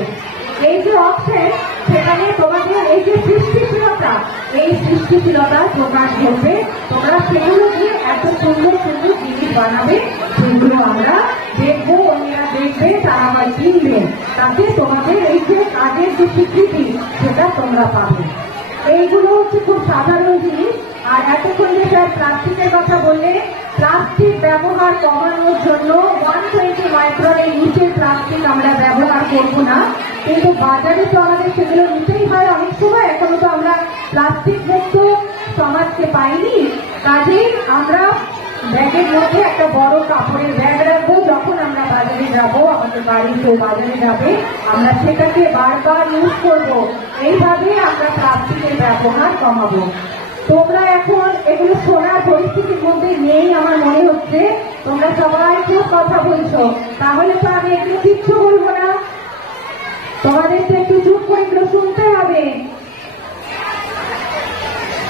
এই যে অপশন, সেখানে তোমাদের এই যে সৃষ্টিশীলতা, এই সৃষ্টিশীলতা প্রকাশ করবে। তোমরা সেগুলো দিয়ে এত সুন্দর সুন্দর জিনিস বানাবে, সেগুলো আমরা দেখবো, অন্যরা দেখবে, তারা আবার কিনবেন, তাতে তোমাদের এই যে কাজের যে স্বীকৃতি সেটা তোমরা পাবে। এইগুলো হচ্ছে খুব সাধারণ জিনিস। আর এতক্ষণ যে স্যার প্লাস্টিকের কথা বললে, প্লাস্টিক ব্যবহার কমানোর জন্য 120 মাইক্রনের নিচের প্লাস্টিক আমরা ব্যবহার করব না, কিন্তু বাজারে তো আমাদের সেগুলো নিতেই হয় অনেক সময়। এখনো তো আমরা প্লাস্টিক মুক্ত সমাজকে পাইনি, কাজেই আমরা ব্যাগের মধ্যে একটা বড় কাপড়ের ব্যাগ রাখবো। যখন আমরা বাজারে যাবো, আমাদের বাড়ির কেউ বাজারে যাবে, আমরা সেটাকে বারবার ইউজ করবো। এইভাবে আমরা প্লাস্টিকের ব্যবহার কমাবো। তোমরা এখন এগুলো শোনার পরিস্থিতির মধ্যে নেই আমার মনে হচ্ছে, তোমরা সবাই খুব কথা বলছো, তাহলে তো আমি একটু কিচ্ছু বলবো না, তোমাদের তো একটু চুপ করে এগুলো শুনতে হবে।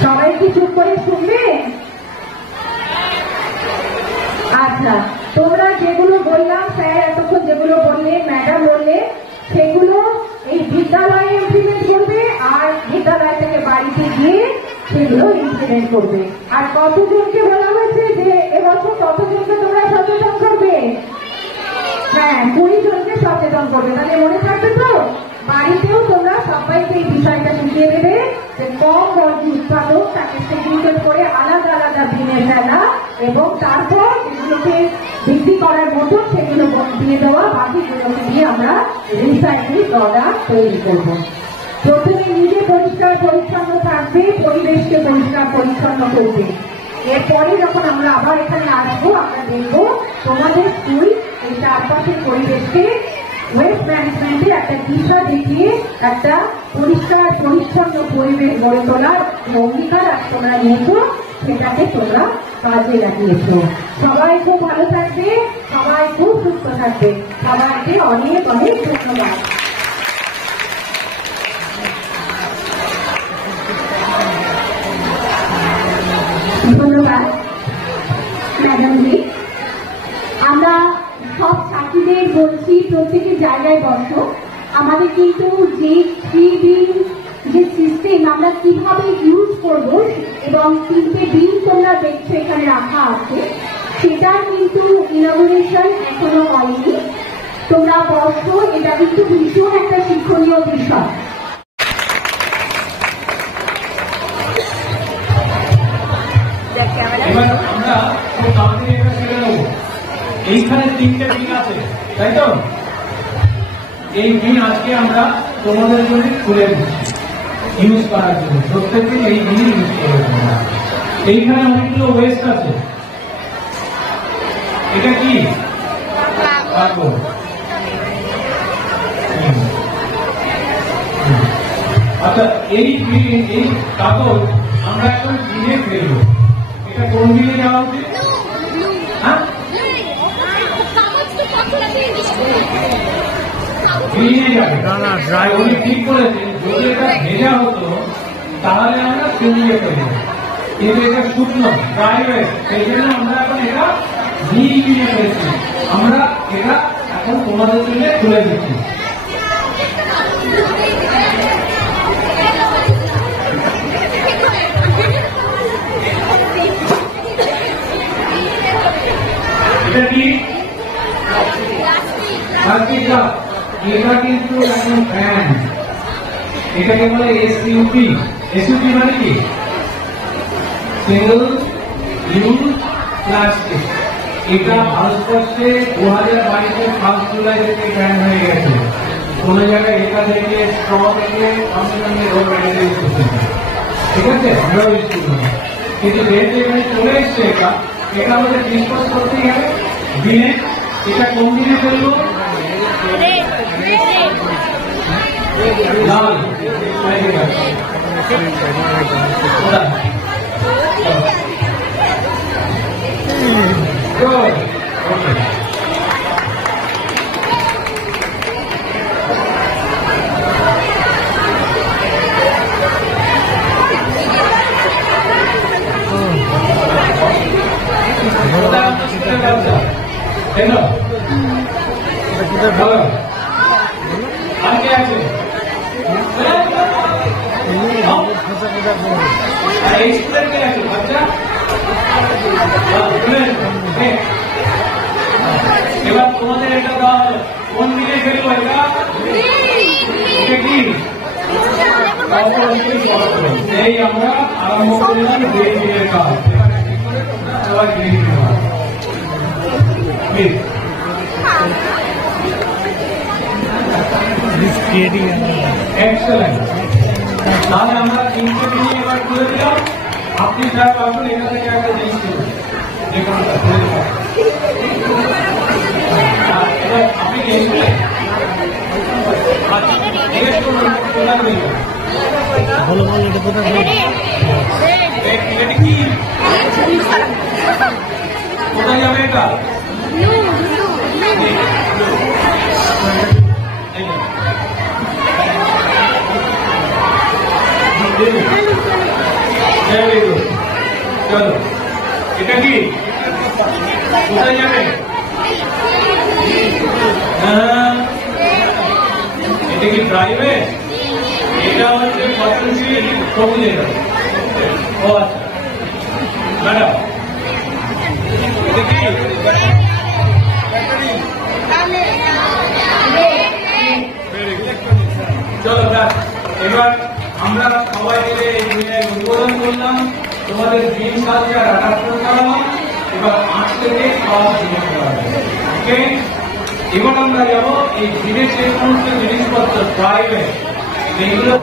সবাই কি চুপ করে শুনবে? আচ্ছা, তোমরা যেগুলো বললাম, স্যার এতক্ষণ যেগুলো বললে, ম্যাডাম বললে, সেগুলো এই বিদ্যালয়ে ইমপ্লিমেন্ট করবে আর বিদ্যালয় থেকে বাড়িতে গিয়ে সেগুলো ইমপ্লিমেন্ট করবে। আর কতজনকে বলা হয়েছে যে এবছর কতজনকে তোমরা সচেতন করবে? হ্যাঁ, 20 জনকে সচেতন করবে। তাহলে মনে থাকবে তো, বাড়িতেও তোমরা সবাইকে এই বিষয়টা শিখিয়ে দেবে যে কম বর্জ্য উৎপাদন, তাকে সেগ্রিগেট করে আলাদা আলাদা দিনে ফেলা এবং তারপর যেগুলোকে বিক্রি করার মতো সেগুলো দিয়ে দেওয়া, বাকিগুলোকে দিয়ে আমরা রিসাইকেল প্রোডাক্ট তৈরি করব। প্রথমে নিজে পরিষ্কার পরিচ্ছন্ন থাকবে, পরিবেশকে পরিষ্কার পরিচ্ছন্ন করবে। এরপরে যখন আমরা আবার এখানে আসবো, আমরা দেখবো তোমাদের স্কুল এই চারপাশের পরিবেশকে ওয়েস্ট ম্যানেজমেন্টের একটা দিশা দেখিয়ে একটা পরিষ্কার পরিচ্ছন্ন পরিবেশ গড়ে তোলার অঙ্গীকার আর তোমরা নিয়েছো, সেটাকে তোমরা কাজে লাগিয়েছো। সবাই খুব ভালো থাকবে, সবাই খুব সুস্থ থাকবে, সবাইকে অনেক অনেক ধন্যবাদ। ধন্যবাদ ম্যাডামজি। আমরা সব ছাত্রীদের বলছি প্রত্যেকের জায়গায় বসো। আমাদের কিন্তু যে 3 যে সিস্টেম আমরা কিভাবে ইউজ করব এবং 3টে বিন তোমরা দেখছো এখানে রাখা আছে, সেটার কিন্তু ইনোভেশন এখনো হয়নি। তোমরা বসো, এটা কিন্তু ভীষণ একটা শিক্ষণীয় বিষয়। এবার আমরা খুব তাড়াতাড়ি এটা ছেড়ে নেবো। এইখানে 3টে বিন আছে, তাই তো? এই বিন আজকে আমরা তোমাদের জন্য খুলে দিচ্ছি ইউজ করার জন্য, প্রত্যেকদিন এই জিনিস ইউজ করার জন্য। এইখানে অনেকগুলো ওয়েস্ট আছে, এটা কি কাগজ। আচ্ছা, এই কাগজ আমরা এখন বিনে ফেলবো, এটা কোন বিনে যাওয়া উচিত? হ্যাঁ, উনি ঠিক করেছেন, যদি এটা ভেজা হতো তাহলে আমরা শুকিয়ে ফেলবো, কিন্তু এটা শুকনো ড্রাই ওয়েস্ট, সেই জন্য আমরা এখন এটা নিয়ে ফেলেছি। আমরা এটা এখন তোমাদের জন্য তুলে দিচ্ছি। এটা কি এটা কিন্তু এখন ফ্যান, এটাকে বলে এসইউপি। এসইউপি মানে কি? Single use plastic. এটা ভারতবর্ষে 2022-এ 1 জুলাই থেকে ব্যান হয়ে গেছে। কোন জায়গায় এটা থেকে স্ট্র থেকে সঙ্গে রোড ব্যান্ডেজ করতে, ঠিক আছে, আমরাও ইউজ করবো না। কিন্তু যেহেতু এখানে চলে এসছে এটা আমাদের ডিসপোজ করতে গেলে দিনে, এটা কোন দিনে ফেলবো? লাল। Good. Okay. Hello. Hello. आगे आगे। एक्सप्लेन क्या है बच्चा? এবার তোমাদের এটা দেওয়া হলো, কোন দিকে ফেলবো? এটা কি? এই আমরা আরম্ভ করলাম গ্রেড এর কাজ। এবার গ্রেড নেওয়া এক্সেলেন্ট। তাহলে আমরা 3টে নিয়ে এবার খুলে দিলাম। আপনি যা পাবেন এখান থেকে একটা জিনিস দেবেন, যে কোনোটা খুলে দেবেন। এবার আপনি কোথায় যাবে এটা? চলো, এটা কি কোথায় যাবে? এটা কি ড্রাইভে? এটা হচ্ছে পছন্দের সবুজে যাবে। ও আচ্ছা ম্যাডাম, এটা কি? চলো এবার আমরা সবাই মিলে এই উদ্বোধন করলাম, তোমাদের দিন সাথে অ্যাডাপ্ট করালাম। এবার 8 থেকে খাওয়া শুরু করা হবে। ওকে, এবার আমরা যাবো এই জিনিস, যে সমস্ত জিনিসপত্র ড্রাইভে, এইগুলো